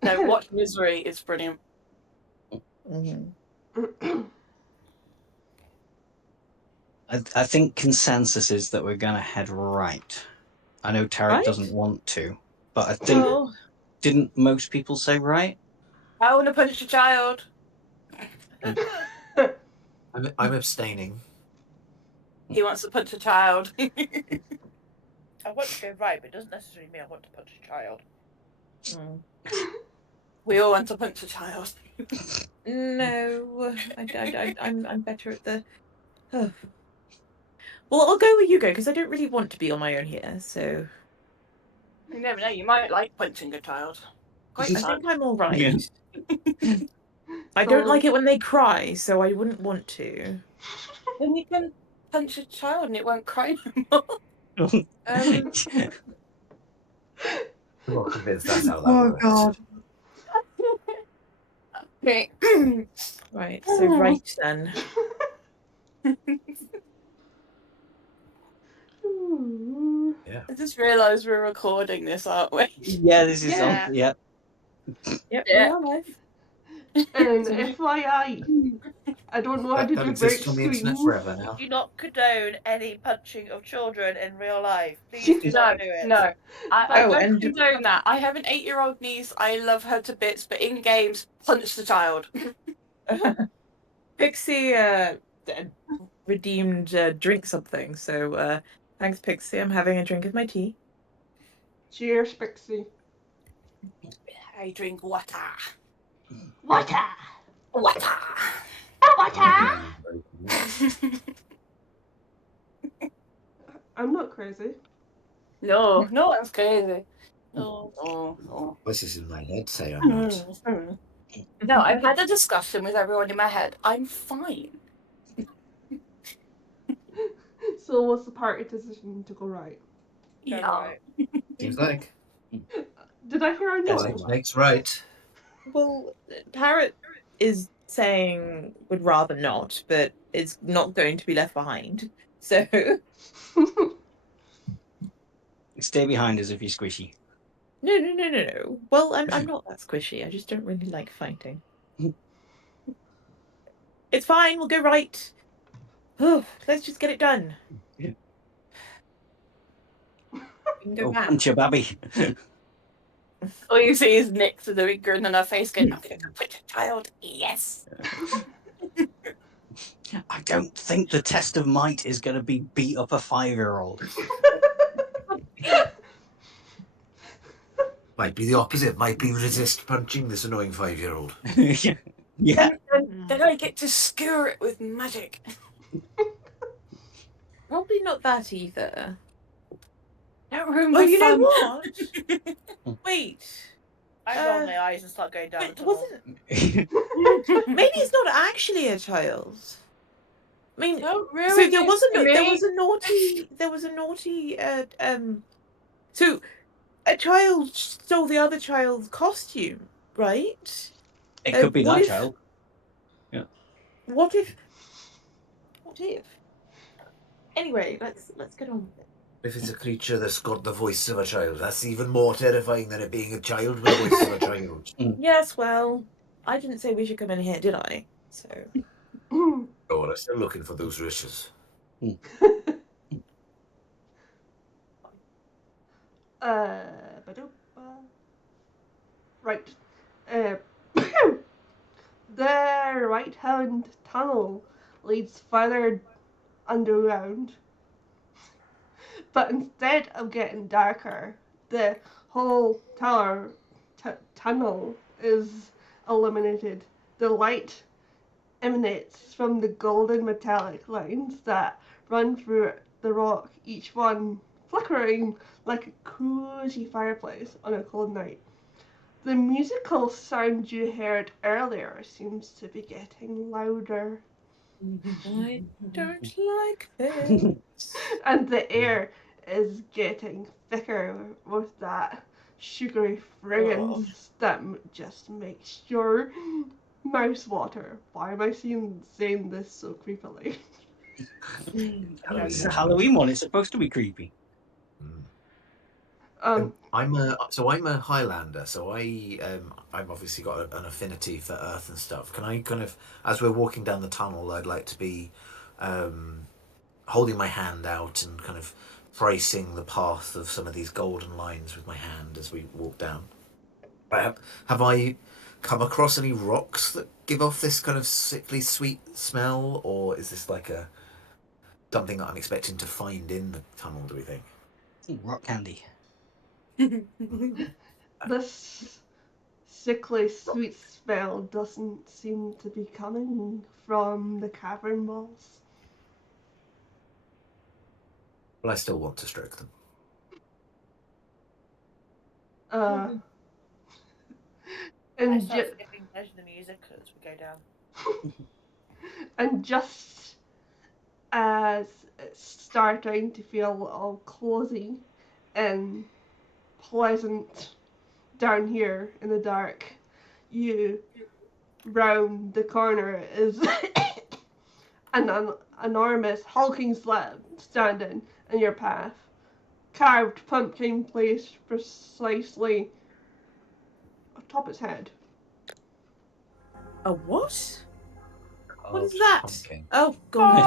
No, watch Misery is brilliant. I think consensus is that we're gonna head right. I know Tarek Right? doesn't want to, but I think Well, didn't most people say right? I want to punch a child. I'm abstaining. He wants to punch a child. I want to go right, but it doesn't necessarily mean I want to punch a child. We all want to punch a child. no, I'm better at the. Well, I'll go where you go because I don't really want to be on my own here. So You never know. You might like punching a child. Quite I fun. think I'm all right. Yeah. I don't like it when they cry, so I wouldn't want to. Then you can punch a child and it won't cry no more. I'm not convinced that's how that Oh works. God. Okay. Right. So right then. Yeah. I just realised we're recording this, aren't we? Yeah, this is Yeah. on. Yeah. Yep. Yeah. We are live. And So we- FYI, I don't know how to That do exists break on the internet screens. forever now. Do not condone any punching of children in real life. Please do No, not do it. no. I Oh, don't and- condone that. I have an 8-year-old niece. I love her to bits, but in games, punch the child. Pixie redeemed drink something. So thanks, Pixie. I'm having a drink of my tea. Cheers, Pixie. I drink water. Water! Water. Water! I'm not crazy. No, no one's crazy. No. Voices in my head say I'm not. No, I've had a discussion with everyone in my head. I'm fine. So what's the party decision to go right? Go Yeah. right. Seems like. Did I hear a no? Right makes right. Well, Parrot is saying would rather not, but is not going to be left behind. So Stay behind us if you're squishy. no. Well, I'm not that squishy. I just don't really like fighting. It's fine. We'll go right. Let's just get it done. Yeah. We can go Oh, back. punch your babby. All you see is Nick with a big grin on her face going, I'm going to punch a child. Yes. I don't think the test of might is going to be beat up a 5-year-old. Might be the opposite. Might be resist punching this annoying 5-year-old. Yeah. Then I get to skewer it with magic. Probably not that either. Don't ruin Oh, my you know fun. what? Wait. I roll my eyes and start going down the It tunnel. wasn't. Maybe it's not actually a child. I mean, Don't so ruin there this was for a me. naughty so a child stole the other child's costume, right? It could be what that if- child. What if anyway, let's get on with it. If it's a creature that's got the voice of a child, that's even more terrifying than it being a child with the voice of a child. Yes, well, I didn't say we should come in here, did I? So Oh, I'm still looking for those riches. Right. The right-hand tunnel leads further underground. But instead of getting darker, the whole tunnel is illuminated. The light emanates from the golden metallic lines that run through the rock, each one flickering like a cozy fireplace on a cold night. The musical sound you heard earlier seems to be getting louder, I don't like this. and the air is getting thicker with that sugary fragrance that just makes your mouth water. Why am I saying this so creepily? It's a Halloween one. It's supposed to be creepy. I'm a Highlander, so I've obviously got an affinity for earth and stuff. Can I kind of, as we're walking down the tunnel, I'd like to be holding my hand out and kind of tracing the path of some of these golden lines with my hand as we walk down. Have I come across any rocks that give off this kind of sickly sweet smell, or is this like something that I'm expecting to find in the tunnel? Do we think? Rock candy. This sickly sweet smell doesn't seem to be coming from the cavern walls. Well, I still want to stroke them. Uh, I and, start skipping most of the music as we go down. and just as it's starting to feel all cozy and pleasant down here in the dark, you round the corner is an enormous hulking slab standing in your path. Carved pumpkin placed precisely atop its head. A what? What is Carved that? pumpkin. Oh god.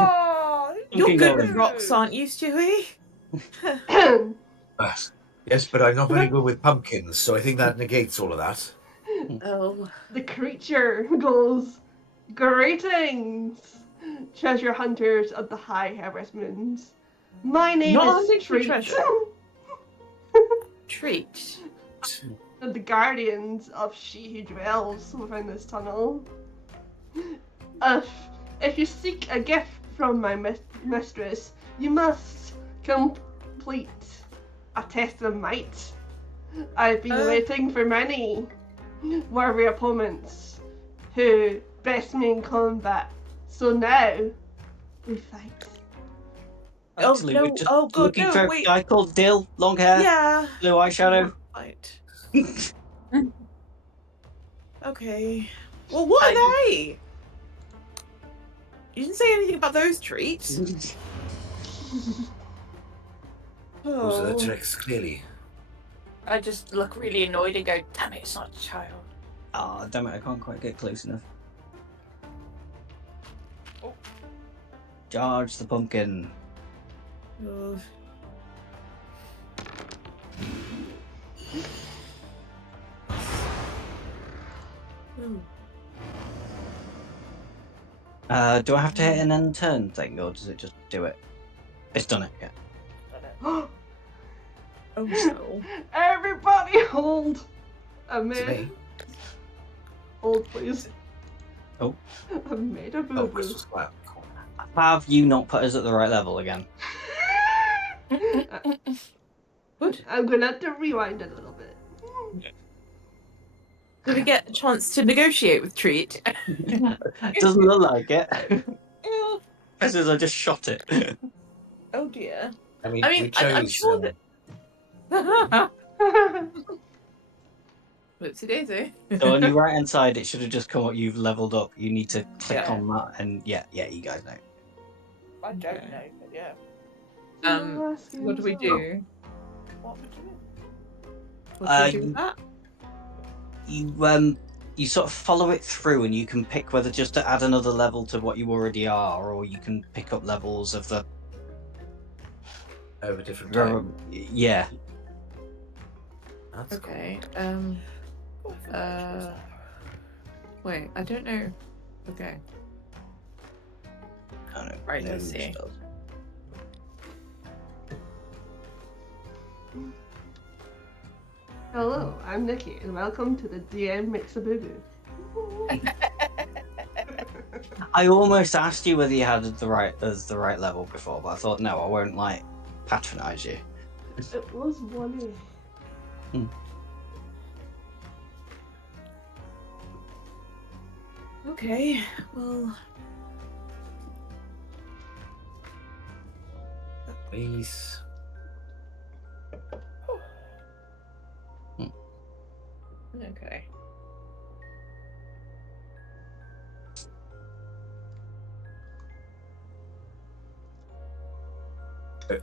Oh, You're Pumpkin good with golem. rocks, aren't you, Stewie? Yes, but I'm not very good with pumpkins, so I think that negates all of that. Oh. The creature goes, "Greetings, treasure hunters of the High Harvest Moons. My name Not is hunting for Treat, treasure. Treat. and the guardians of she who dwells within this tunnel. If you seek a gift from my mistress, you must complete a test of might. I've been waiting for many worthy opponents who best me in combat. So now we fight. Actually, no. we're just Oh, God, looking no, for wait. a guy called Dill, long hair, Yeah. blue eyeshadow. Right. Okay. Well, what are they? You didn't say anything about those treats. Those are the Oh. tricks, clearly. I just look really annoyed and go, damn it, it's not a child. Ah, damn it, I can't quite get close enough. Oh. Charge the pumpkin. Oh. Do I have to hit an end turn thing, or does it just do it? It's done it, yeah. Oh no. Everybody hold a To minute. me. Hold, please. Oh. I made a Oh, boo-boo. crystal slab. Cool. Have you not put us at the right level again? Good. I'm gonna have to rewind a little bit. Did we get a chance to negotiate with Treat? Doesn't look like it. This is I just shot it. Oh dear. I mean, I mean, we chose. I'm sure that. Whoopsie daisy. So on your right hand side, it should have just come up. You've leveled up. You need to click Yeah. on that, and yeah, you guys know. I don't Okay. know, but yeah. What do we do? What would you do? What do we do with that? You sort of follow it through, and you can pick whether just to add another level to what you already are, or you can pick up levels of the. Over different time. Yeah. That's cool. Okay. Wait, I don't know. Okay. I don't know. Right, no let's see. spells. Hello, I'm Nikki, and welcome to the DM Mix-a-Boo-Boo. I almost asked you whether you had the right level before, but I thought no, I won't like patronize you. It was 1A. Okay. Well. Please. Okay.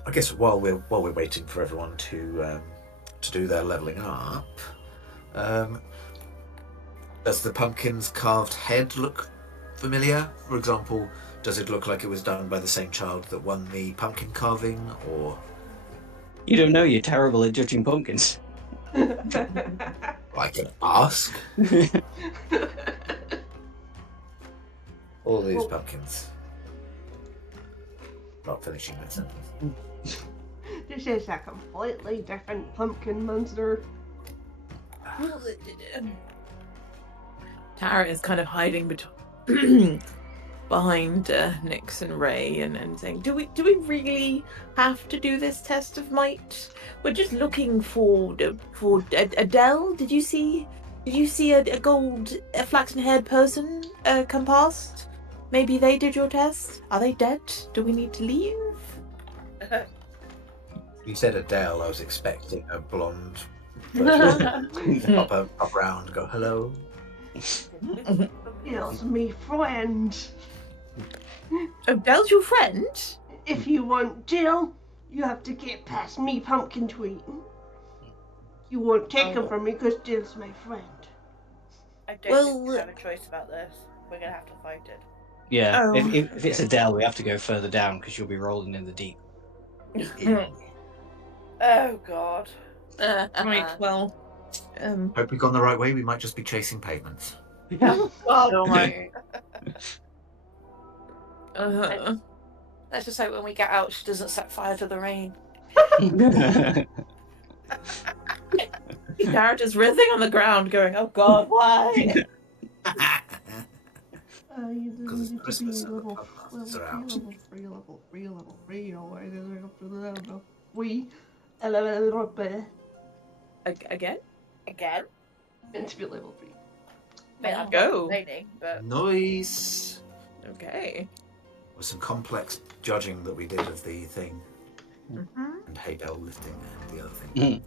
I guess while we're waiting for everyone to to do their leveling up. Does the pumpkin's carved head look familiar? For example, does it look like it was done by the same child that won the pumpkin carving, or... You don't know, you're terrible at judging pumpkins. I can ask. All these pumpkins. Not finishing that sentence. This is a completely different pumpkin monster. Tara is kind of hiding behind Nyx and Ray and saying, "Do we really have to do this test of might? We're just looking for Adele. Did you see a gold, flaxen-haired person come past? Maybe they did your test. Are they dead? Do we need to leave?" You said Adele, I was expecting a blonde person. pop around, go, hello. It's me friend. Adele's your friend? If you want Jill, you have to get past me pumpkin tweet. You won't take him from me because Jill's my friend. I don't think we have a choice about this. We're gonna have to fight it. Yeah, Oh. if it's Adele, we have to go further down because you'll be rolling in the deep. Oh god. Right, well, Hope we've gone the right way, we might just be chasing pavements. Oh, oh my. Let's just hope when we get out, she doesn't set fire to the rain. Tara just writhing on the ground, going, "Oh God, why?" You Because need it's Christmas to and be the pub masters are out. level three, or level 3. Again? Again? Meant to be level 3. I mean, I'm Go. not complaining, but Nice. Okay. With some complex judging that we did of the thing. Mm-hmm. And hay bell lifting and the other thing.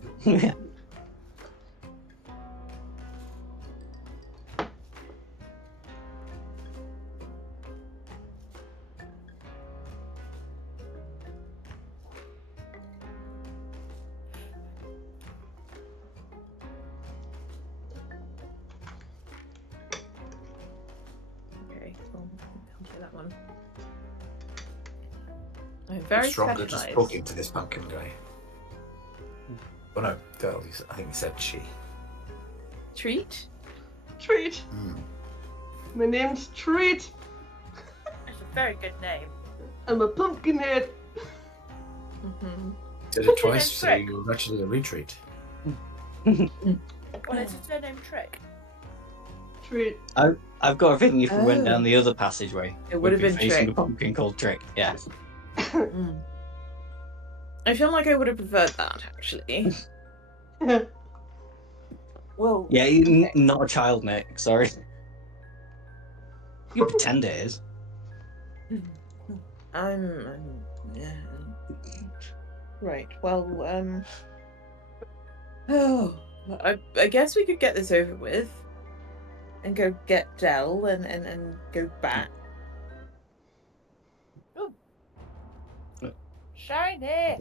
Okay, well, I'll do that one. I'm very stronger just specialized. talking to this pumpkin guy. Oh no, girl, I think he said she. Treat? Treat. My name's Treat. it's a very good name. I'm a pumpkin head. Mm-hmm. Did it What's your twice, so name, you were actually a retreat. Well, it's a surname Trick. Treat. I've got a feeling if we went down Oh. the other passageway, It we'd would have be been facing Trick. a pumpkin called Trick. Yeah. Mm. I feel like I would have preferred that, actually. Well, Yeah, not a child, Nick. Sorry. You pretend it is. yeah. Right. Well, oh, I guess we could get this over with and go get Dell and go back. Shiny!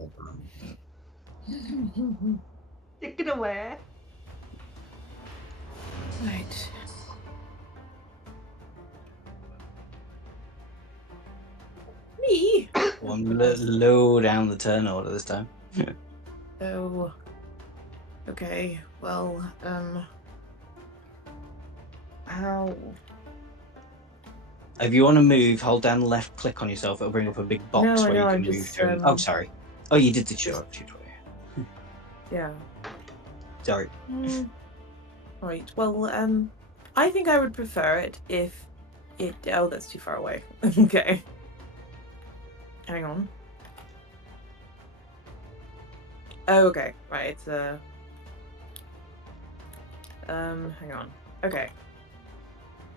Take it away. Right. Me? One low down the turn order this time. Oh. Okay. Well, how? If you want to move, hold down left click on yourself. It'll bring up a big box No, I where know, you can I'm move just, through. Oh, sorry. Oh, you did the tutorial. Yeah. Sorry. Right. Well, I think I would prefer it if it. Oh, that's too far away. Okay. Hang on. Oh, okay. Right. It's hang on. Okay.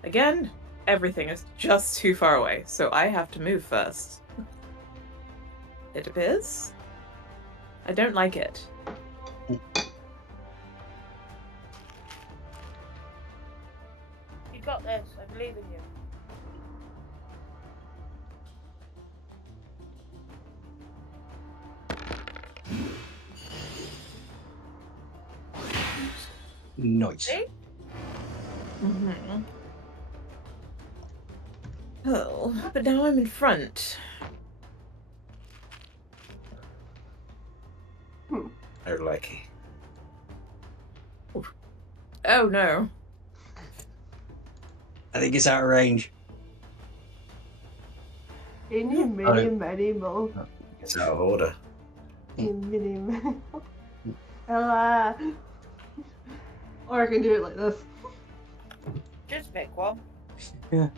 Again, everything is just too far away, so I have to move first. It appears. I don't like it. You got this. I believe in you. Nice. See? Mm-hmm. Oh, but now I'm in front. Oh, likey. Oh no. I think it's out of range. Any, many, many, mo. It's out of order. Any, many, many, mo. Ella. Or I can do it like this. Just pick one. Yeah.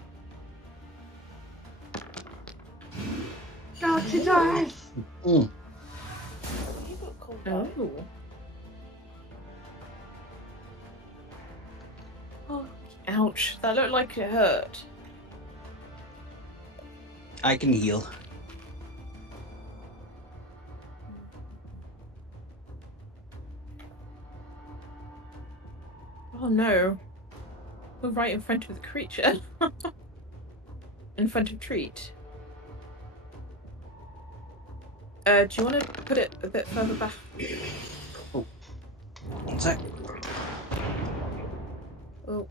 Galaxy dice! Mm. You got cold Oh. Oh. Ouch. That looked like it hurt. I can heal. Oh no. We're right in front of the creature. In front of Treat. Do you want to put it a bit further back? Oh. One sec. Oh.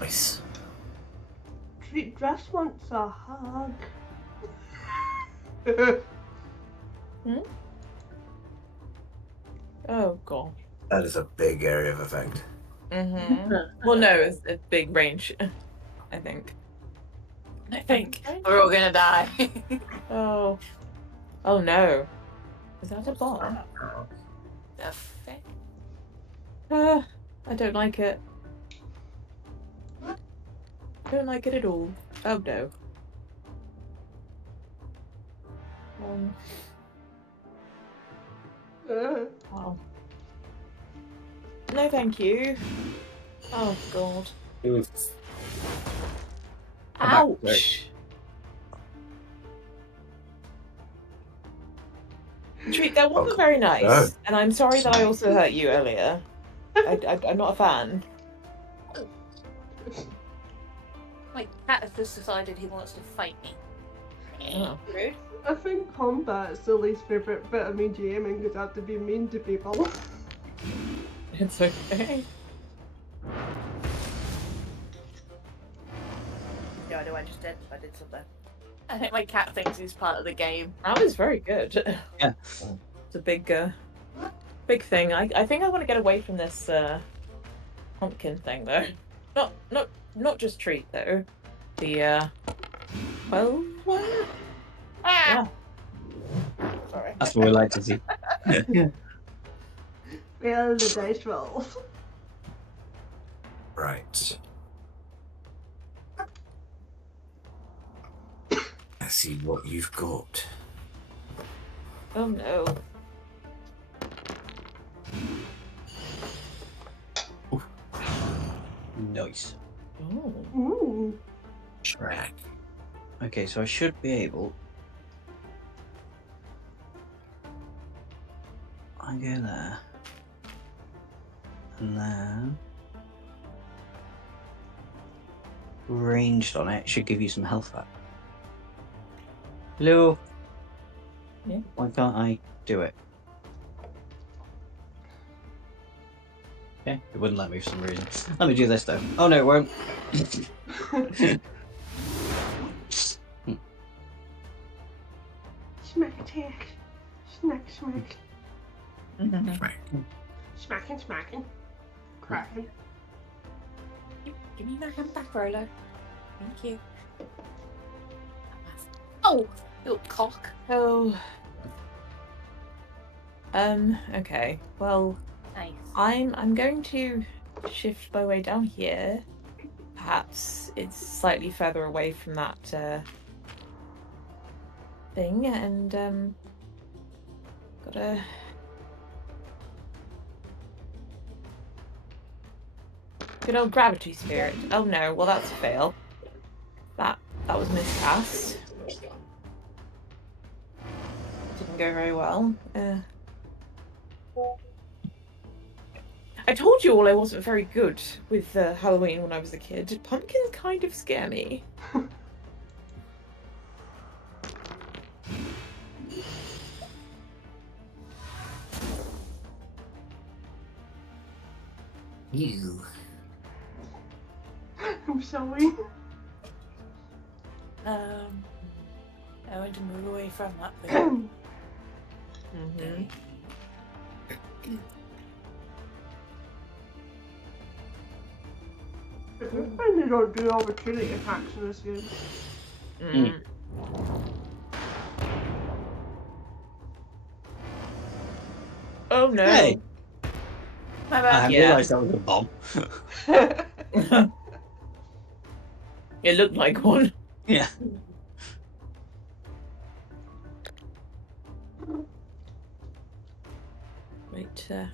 Nice. Treat just wants a hug. Oh god. That is a big area of effect. Mm-hmm. Well, no, it's a big range, I think. I think we're all gonna die. Oh. Oh no. Is that a bomb? The fuck? I don't like it. I don't like it at all. Oh no. Wow. No, thank you. Oh god. Ouch. Treat, that wasn't very nice, No. and I'm sorry that I also hurt you earlier. I'm not a fan. My cat has just decided he wants to fight me. Oh. Rude. I think combat's the least favourite bit of me GMing because I have to be mean to people. It's okay. Yeah, I know I just did. I did something. I think my cat thinks he's part of the game. That was very good. Yeah. It's a big thing. I think I want to get away from this pumpkin thing though. Not just Treat though. The well one? Ah! Yeah. Sorry. That's what we like to see. Well, the dice rolls. Right. Let's see what you've got. Oh no. Nice. Oh. Ooh. Track. Okay, so I should be able. I go there. And then. Ranged on it should give you some health back. Hello? Yeah. Why can't I do it? Okay, it wouldn't let me for some reason. Let me do this though. Oh no, it won't. Smack attack. Smack, smack. Track. Smacking, smacking. Cracking. Give me my hand back, Rolo. Thank you. Oh, little cock. Oh. Okay. Well, Nice. I'm going to shift my way down here. Perhaps it's slightly further away from that thing, and gotta. Good old gravity spirit. Oh no, well that's a fail. That was miscast. Didn't go very well. I told you all I wasn't very good with Halloween when I was a kid. Pumpkins kind of scare me. You. I'm sorry. I want to move away from that thing. Mm-hmm. I don't find they don't do opportunity attacks in this game. Mm. Oh no. Hey, My I bad. hadn't Yeah. realised that was a bomb. It looked like one. Yeah. Right.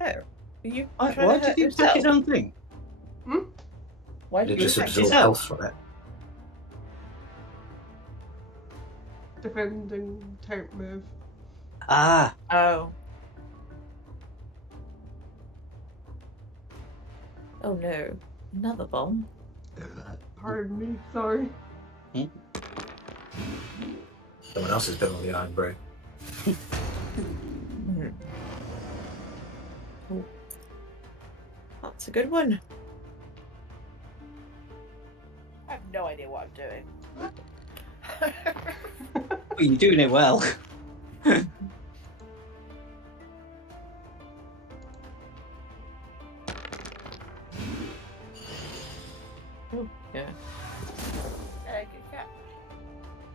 Oh, are you Why trying to did hurt you attack his yourself? own thing? Why It did you just attack absorb yourself? health from it. Defending type move. Ah, Oh. Oh no. Another bomb. Pardon me, sorry. Someone else has been on the iron bro. Mhm. Oh. That's a good one. I have no idea what I'm doing. well, you're doing it well. Oh, yeah. Good catch.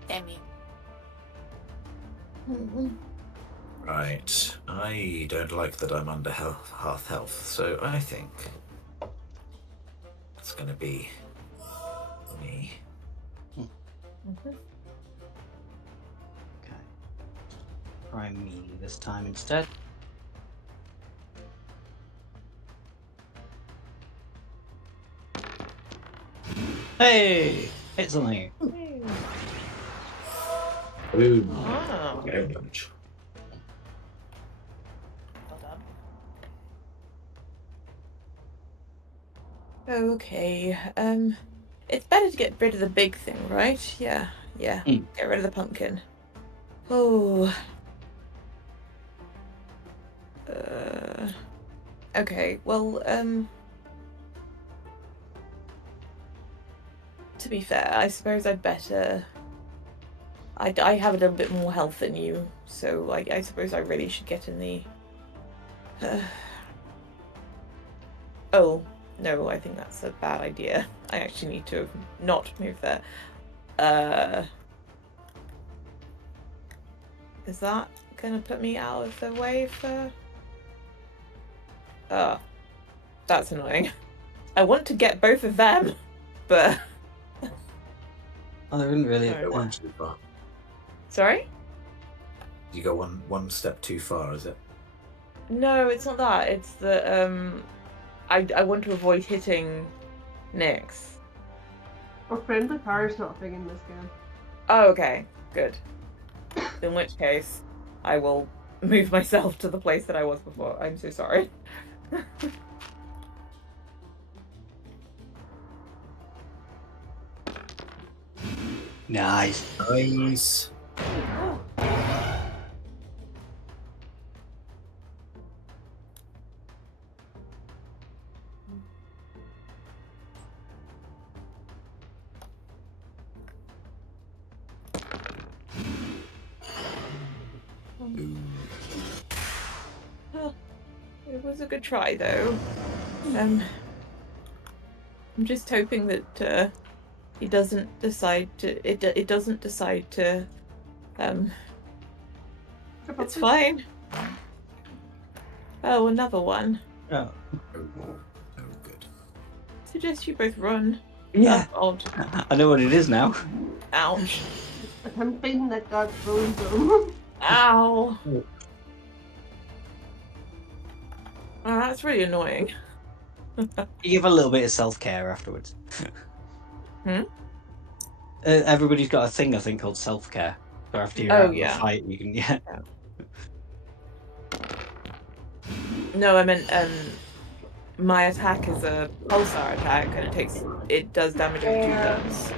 Damn you. Right. I don't like that I'm under half health, so I think it's going to be me. Mhm. Okay. Try melee this time instead. Hey! Hit something. Boom. Wow. Okay, damage. Well done. Okay. It's better to get rid of the big thing, right? Yeah. Yeah. Mm. Get rid of the pumpkin. Oh. Okay. Well, to be fair, I suppose I'd better. I have a little bit more health than you, so I suppose I really should get in the. Oh no, I think that's a bad idea. I actually need to not move there. Is that gonna put me out of the way for? Oh, that's annoying. I want to get both of them, but Oh, they didn't really. Sorry. Go one too far. sorry. You go one step too far, is it? No, it's not that. It's that I want to avoid hitting Nyx. Well, friendly fire is not a thing in this game. Oh, okay, good. In which case, I will move myself to the place that I was before. I'm so sorry. Nice. Nice. Ooh. Well, it was a good try, though. I'm just hoping that he doesn't decide to. It doesn't decide to. It's fine. Oh, another one. Oh. Oh, good. Suggest you both run. Yeah. That's odd. I know what it is now. Ouch. I'm thinking that God throws them. Ow. Oh, that's really annoying. You give a little bit of self-care afterwards. Hmm? Everybody's got a thing, I think, called self-care. So after you're Oh, out of yeah. the fight, you can, yeah. No, I meant my attack is a pulsar attack, and it does damage every 2 turns.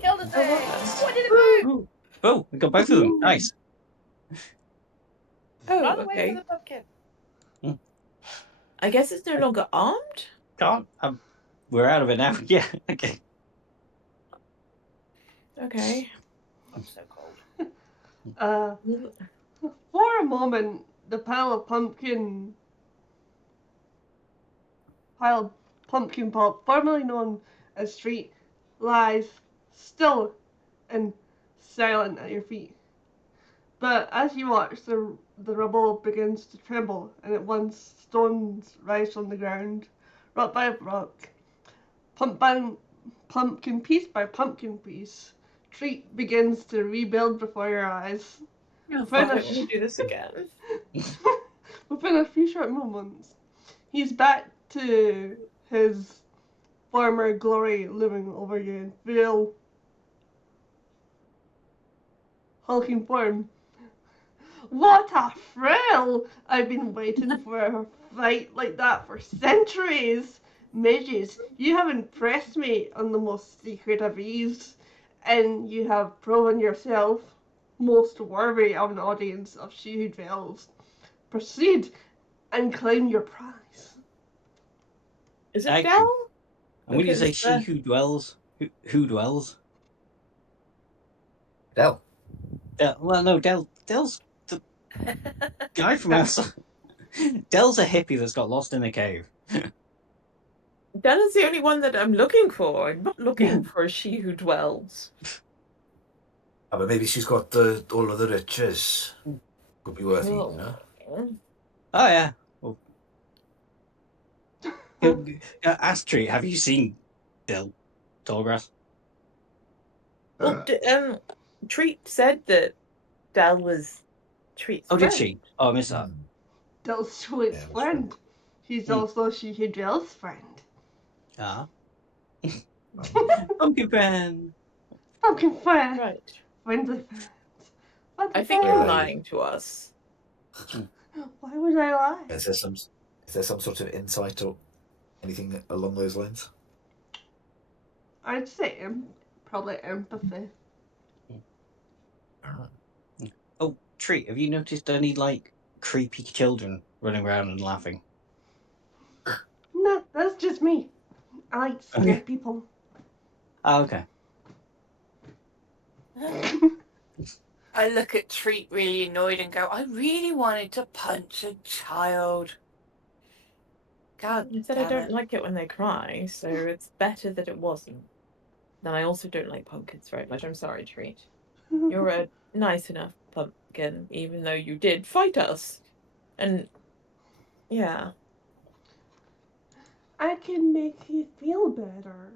Kill the Oh, thing! well then. What did it move? Ooh. Oh, we got both of them. Nice. Oh, Run away okay. from the pumpkin. I guess it's no longer armed? Can't. We're out of it now. Yeah. Okay. Okay. I'm so cold. For a moment, the pile of pumpkin pulp, formerly known as Street, lies still and silent at your feet. But as you watch, the rubble begins to tremble, and at once stones rise from the ground, rock by rock, pumpkin piece by pumpkin piece. Treat begins to rebuild before your eyes. I Within don't a, want to do this again. within a few short moments, he's back to his former glory looming over you in full hulking form. What a thrill! I've been waiting for a fight like that for centuries. Midges, you have impressed me on the most secret of ease, and you have proven yourself most worthy of an audience of She Who Dwells. Proceed and claim your prize. Is it Thank Dell? you. And when you say Because, she who dwells, who dwells? Del. Well, no, Dell's the guy from outside. Dell's a hippie that's got lost in a cave. Dell is the only one that I'm looking for. I'm not looking for a She Who Dwells. Oh, but maybe she's got all of the riches. Could be worth eating, huh? Oh yeah. Well, Astrid, have you seen Dell Tallgrass? Well, Treat said that Dell was Treat's Oh, did friend. she? Oh, I missed that. Del's sweet Yeah, that's friend. He's also She Who Dwells' friend. Ah. Pumpkin friend. Pumpkin friend. Right. Friendly friends. I think you're lying to us. Why would I lie? Is there some sort of insight or anything along those lines? I'd say probably empathy. Oh, Treat, have you noticed any like creepy children running around and laughing? No, that's just me. I like to scare Okay. people. Oh, okay. I look at Treat really annoyed and go, I really wanted to punch a child. God I said I don't like it when they cry, so it's better that it wasn't. Then I also don't like pumpkins very much. I'm sorry, Treat. You're a nice enough pumpkin, even though you did fight us. And yeah. I can make you feel better.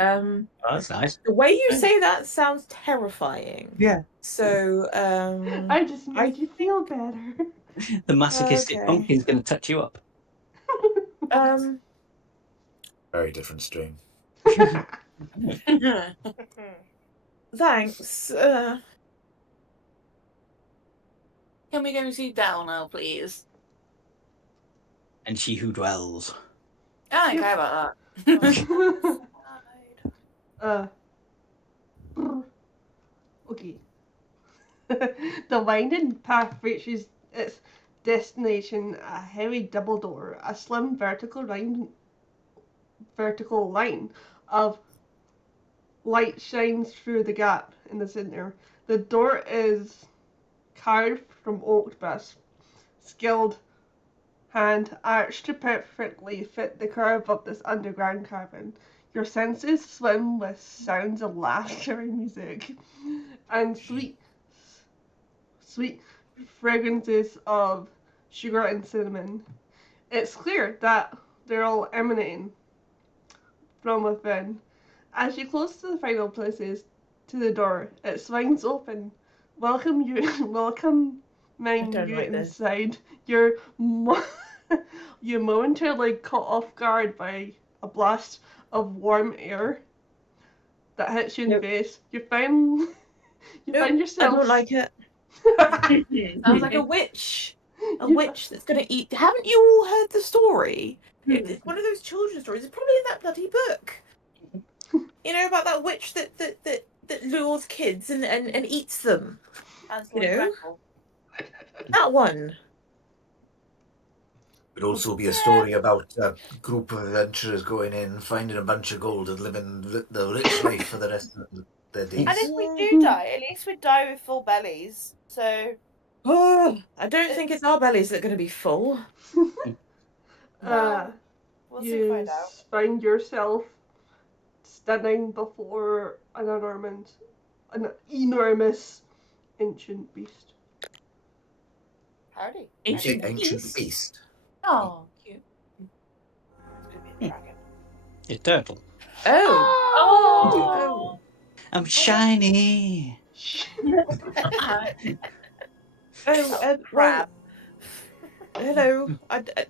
Oh, that's nice. The way you say that sounds terrifying. Yeah. So, I just made you feel better. The masochistic Okay. pumpkin's going to touch you up. Very different stream. Thanks. Can we go see Dell now, please? And she who dwells. I don't care about that. Okay. The winding path reaches its destination, a heavy double door, a slim vertical line of light shines through the gap in the center. The door is carved from oak by a skilled hand, arched to perfectly fit the curve of this underground cavern. Your senses swim with sounds of laughter and music, and sweet fragrances of sugar and cinnamon. It's clear that they're all emanating from within. As you close to the final places to the door, it swings open. Welcoming you inside. You're momentarily caught off guard by a blast of warm air that hits you in the face. You find yourself. I don't like it. Sounds like a witch. A Yeah. witch that's going to eat. Haven't you all heard the story? It's one of those children's stories. It's probably in that bloody book. You know about that witch that lures kids and eats them. Hansel You and know? Gretel. That one. Could also be a story about a group of adventurers going in, finding a bunch of gold, and living the rich life for the rest of their And days. if we do die, at least we die with full bellies. So Oh, I don't think it's our bellies that are going to be full. Uh, we'll soon you find out. find yourself standing before an enormous ancient beast. Howdy. Ancient Ancient beast. beast. Oh, cute. It's gonna be a dragon. A turtle. Oh. I'm shiny. Well, Crab. hello.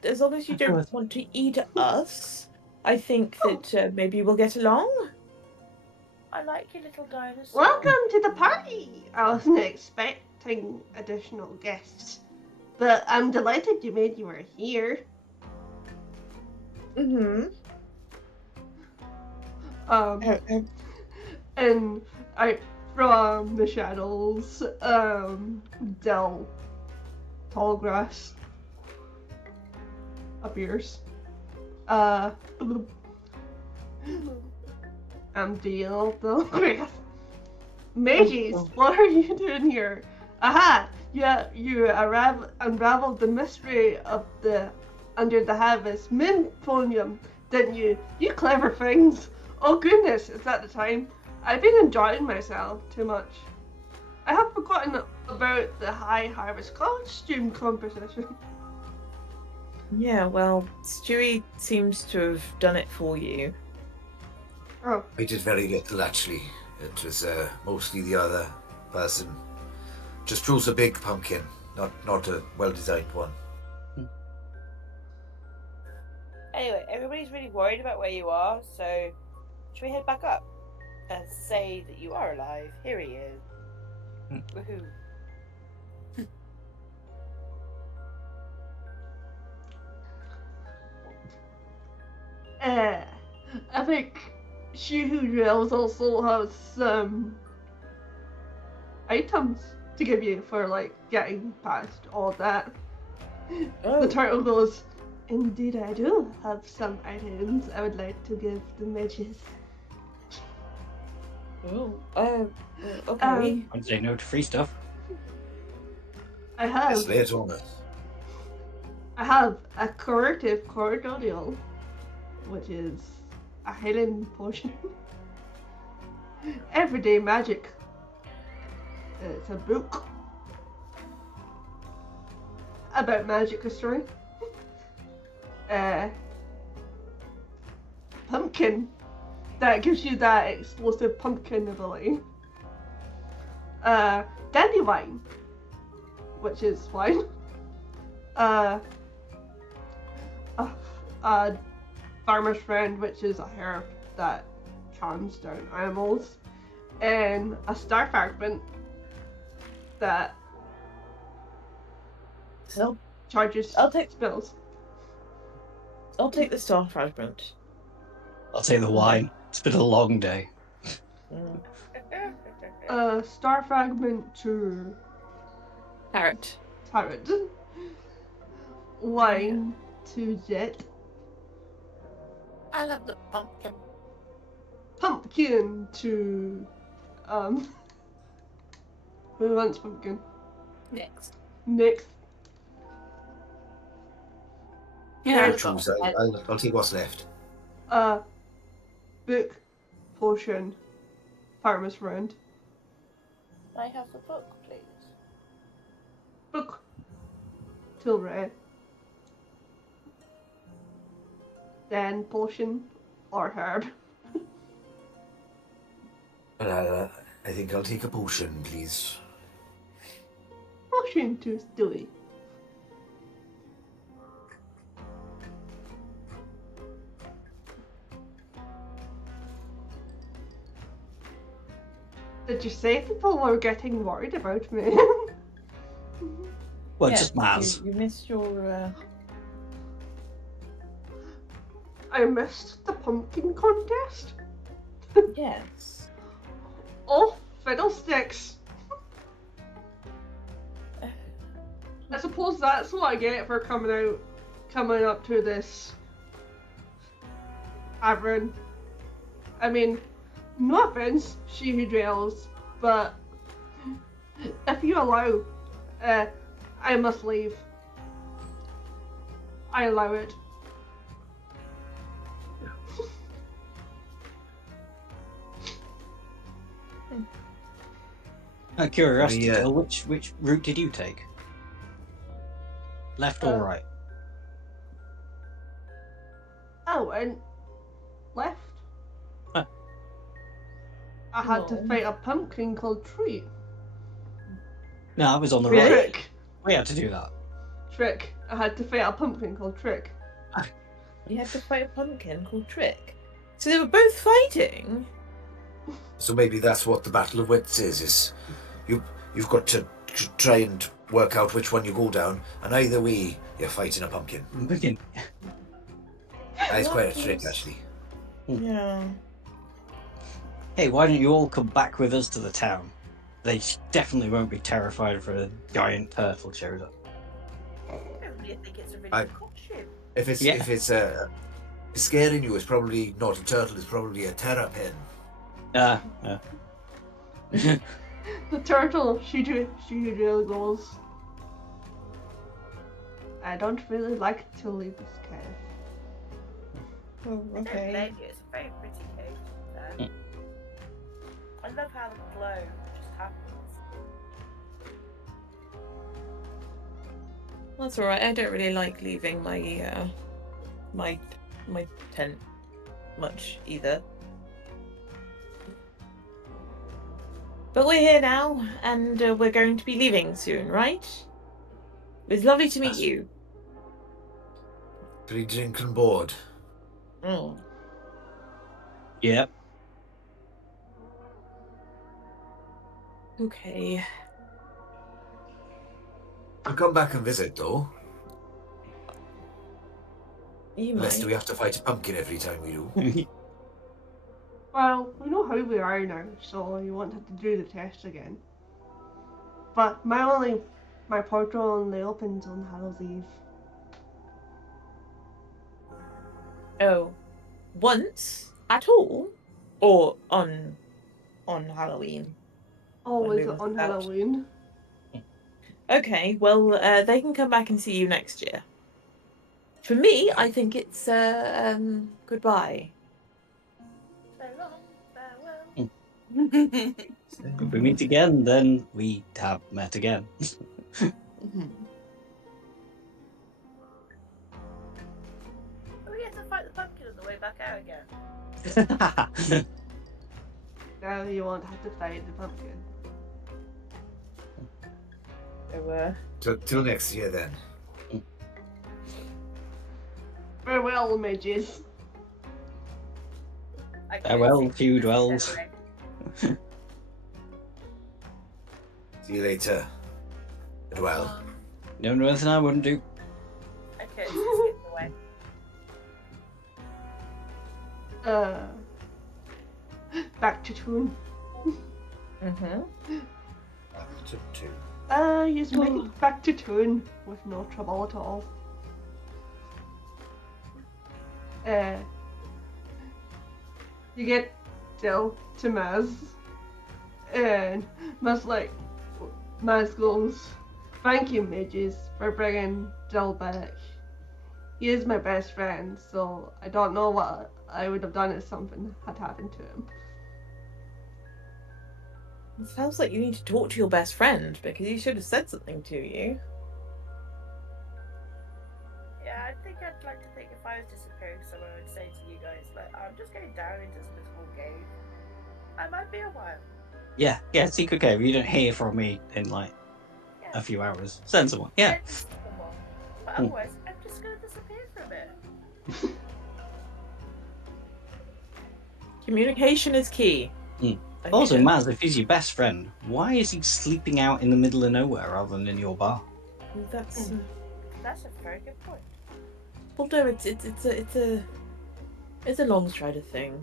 As long as you don't want to eat us, I think that maybe we'll get along. I like your little dinosaur. Welcome to the party! I wasn't expecting additional guests, but I'm delighted you were here. Mm-hmm. And I from the shadows, Del Tallgrass appears. I'm Del Tallgrass. Mages, what are you doing here? Aha! You unraveled the mystery of the under the harvest Minfonium, didn't you? You clever things. Oh goodness, is that the time? I've been enjoying myself too much. I have forgotten about the high harvest costume competition. Yeah, well, Stewie seems to have done it for you. Oh, I did very little, actually. It was mostly the other person. Just chose a big pumpkin, not a well-designed one. Anyway, everybody's really worried about where you are, so should we head back up and say that you are alive? Here he is. Woohoo. I think She Who Dwells also has some items to give you for like getting past all that. Oh. The turtle goes, indeed I do have some items I would like to give the mages. Oh, okay. I'd say no to free stuff. I Yes, have lay it on us. a curative cordial, which is a healing potion. Everyday magic. It's a book about magic history. Pumpkin that gives you that explosive pumpkin ability. Dandelion, which is wine. Farmer's Friend, which is a herb that calms down animals, and a star fragment that So charges I'll take- spells. I'll take the star fragment. I'll say the wine. It's been a long day. Star fragment to Carrot. Tarot. Wine to Jet. I love the pumpkin. Pumpkin to who wants pumpkin? Next. Next. I'll choose. I'll take what's left. Book, potion, Farmer's Friend. Can I have the book, please? Book, Tilray. Then potion or herb. I think I'll take a potion, please. Potion to Stewie. Did you say people were getting worried about me? Well, Yes, just Maz. You missed your. I missed the pumpkin contest. Yes. Oh, fiddlesticks. I suppose that's what I get for coming up to this tavern. I mean, no offense, she who dwells, but if you allow, I must leave. I allow it. Out of curiosity, Yeah. Jill, which route did you take? Left or right? I went left. Huh. I had to No. fight a pumpkin called Treat. No, I was on the Really? right. Trick. We had to do that. Trick. I had to fight a pumpkin called Trick. You had to fight a pumpkin called Trick. So they were both fighting? So maybe that's what the Battle of Wits is you've got to try and work out which one you go down, and either way, you're fighting a pumpkin. That's quite a trick, actually. Yeah. Hey, why don't you all come back with us to the town? They definitely won't be terrified if a giant turtle shows up. I don't really think it's a really I- good costume. If it's scaring you, it's probably not a turtle. It's probably a terrapin. The turtle, she really goes. I don't really like to leave this cave. Oh, I don't okay. blame you. It's a very pretty cave. I love how the glow just happens. That's alright. I don't really like leaving my my tent much either. But we're here now, and we're going to be leaving soon, right? It was lovely to meet Yes. you. Three drinking board. Oh. Yep. Okay. I'll come back and visit, though. You Unless might. we have to fight a pumpkin every time we do. Well, we know how we are now, so you won't have to do the test again. But my portal only opens on Hallows Eve. Oh. Once at all? Or on Halloween? Always When we on was out. Halloween. Okay, well, they can come back and see you next year. For me, I think it's goodbye. So long, farewell. If we meet again, then we have met again. We get to fight the pumpkin on the way back out again. Now you won't have to fight the pumpkin. Till next year, then. Farewell, midges. I Farewell, can't see few this dwells. anyway. See you later. Well, No, nothing I wouldn't do. I couldn't skip away. Back to tune. Mm-hmm. back to two. You just make it back to tune with no trouble at all. You get Dill to Maz, and Maz goes, "Thank you, midges, for bringing Dill back. He is my best friend, so I don't know what I would have done if something had happened to him." It sounds like you need to talk to your best friend because he should have said something to you. Yeah, I think I'd like to think if I was disappearing somewhere, I would say to you guys, like, I'm just going down into this little cave. I might be a while. Yeah, secret cave. You don't hear from me in like a few hours. Send someone. Yeah. But otherwise, I'm just going to disappear for a bit. Communication is key. I Also, think. Maz, if he's your best friend, why is he sleeping out in the middle of nowhere rather than in your bar? That's That's a very good point. well, no, it's a long strider thing.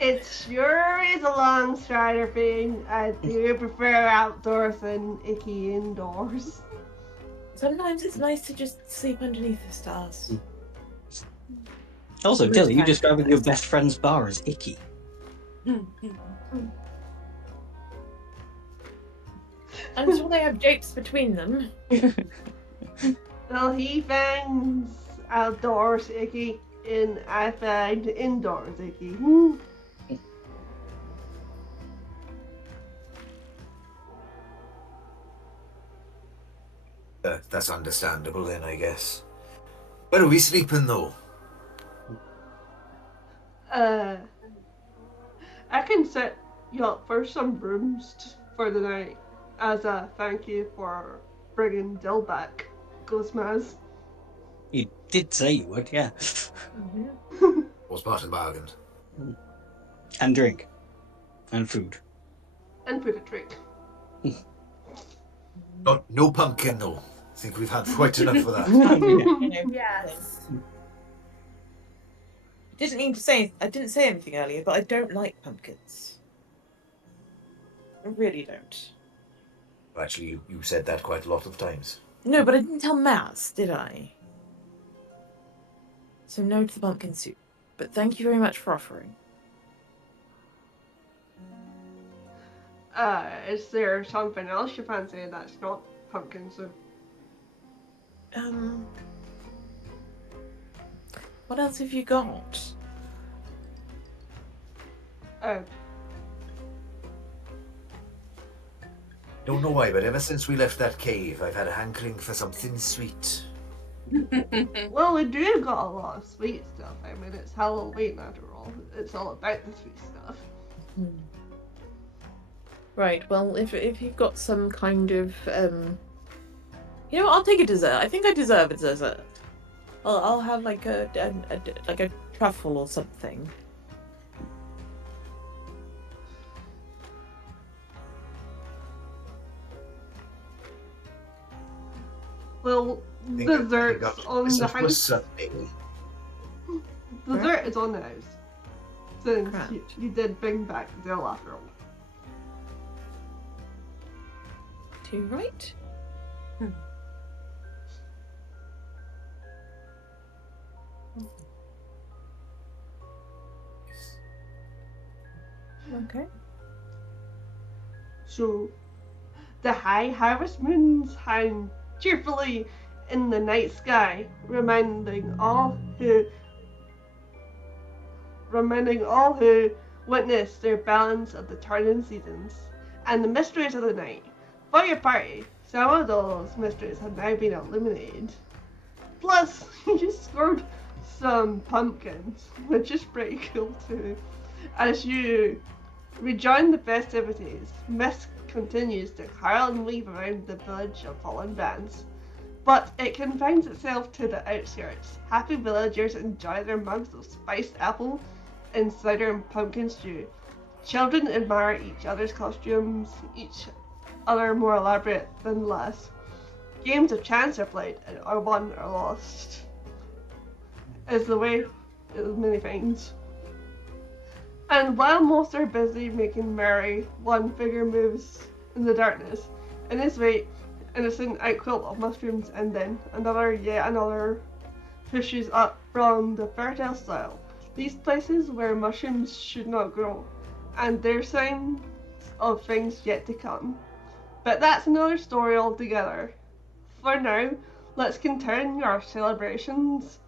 It sure is a long strider thing. I do prefer outdoors than icky indoors. Sometimes it's nice to just sleep underneath the stars. Also, Most Dilly, you times describing it's your nice. best friend's bar as icky. I'm sure they have jokes between them. Well, he finds outdoors icky, and I find indoors icky. That's understandable then, I guess. Where are we sleeping though? I can set you up for some rooms for the night as a thank you for bringing Dill back, Guzmaz. You did say you would, yeah. Was part of the bargain. And drink. And food. And put a drink. No pumpkin though. I think we've had quite enough of that. Yes. I didn't say anything earlier, but I don't like pumpkins. I really don't. Actually, you said that quite a lot of times. No, but I didn't tell Mass, did I? So no to the pumpkin soup. But thank you very much for offering. Is there something else you fancy that's not pumpkin soup? What else have you got? Don't know why, but ever since we left that cave, I've had a hankering for something sweet. Well, we do got a lot of sweet stuff. I mean, it's Halloween after all. It's all about the sweet stuff. Right, well, if you've got some kind of, you know what, I'll take a dessert. I think I deserve a dessert. I'll have like a truffle or something. Well, dessert's on the house. Dessert is on the house. Since Correct. you did bring back Dill after all. Too right? Okay. So, the high harvest moons hang cheerfully in the night sky, reminding all who witness their balance of the turning seasons and the mysteries of the night. For your party, some of those mysteries have now been illuminated. Plus, you scored some pumpkins, which is pretty cool too. As you rejoin the festivities, mist continues to curl and weave around the village of Followbranch, but it confines itself to the outskirts. Happy villagers enjoy their mugs of spiced apple and cider and pumpkin stew. Children admire each other's costumes, each other more elaborate than the last. Games of chance are played and are won or lost. Is the way of many things. And while most are busy making merry, one figure moves in the darkness. In his wake, innocent outquilt of mushrooms, and then yet another pushes up from the fertile soil. These places where mushrooms should not grow, and they're signs of things yet to come. But that's another story altogether. For now, let's continue our celebrations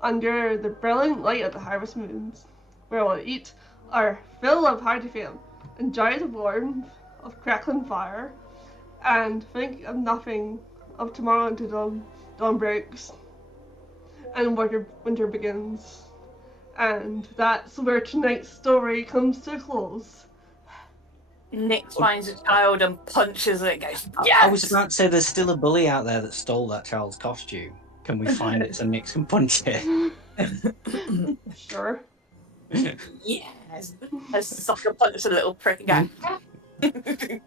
under the brilliant light of the harvest moons, where we'll eat our fill of hearty fare, enjoy the warmth of crackling fire, and think of nothing of tomorrow until dawn breaks and winter begins. And that's where tonight's story comes to a close. Nick finds a child and punches it and goes, I yes! was about to say there's still a bully out there that stole that child's costume. Can we find it so Nick can punch it? Sure. Yes! A sucker punch a little prick and go,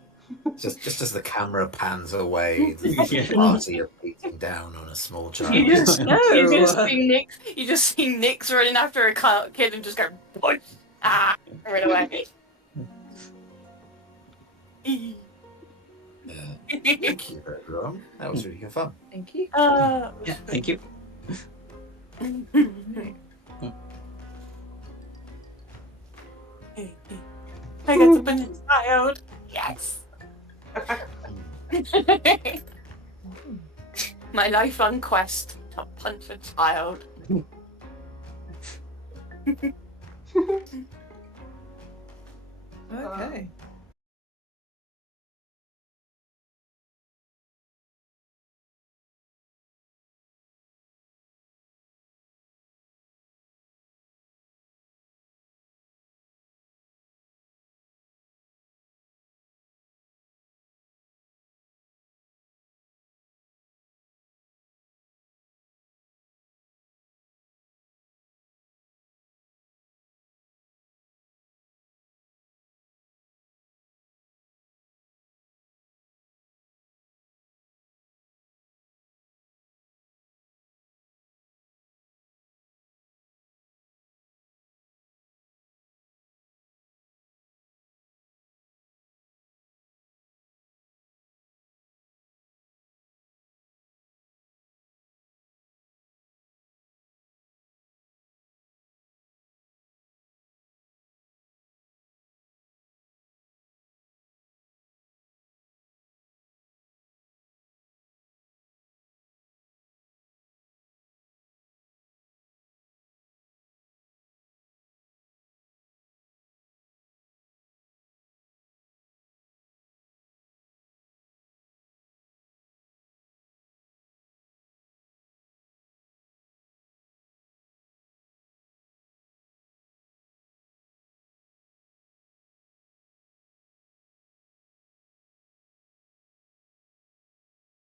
Just as the camera pans away, the Yeah. party are beating down on a small child. You just, No. you just see Nick. You just see Nick's running after a kid and just go, "Punch!" Run away. Thank you, everyone. That was really good fun. Thank you. Yeah, thank you. I got to punch a child. Yes. My lifelong quest to punch a child. Okay.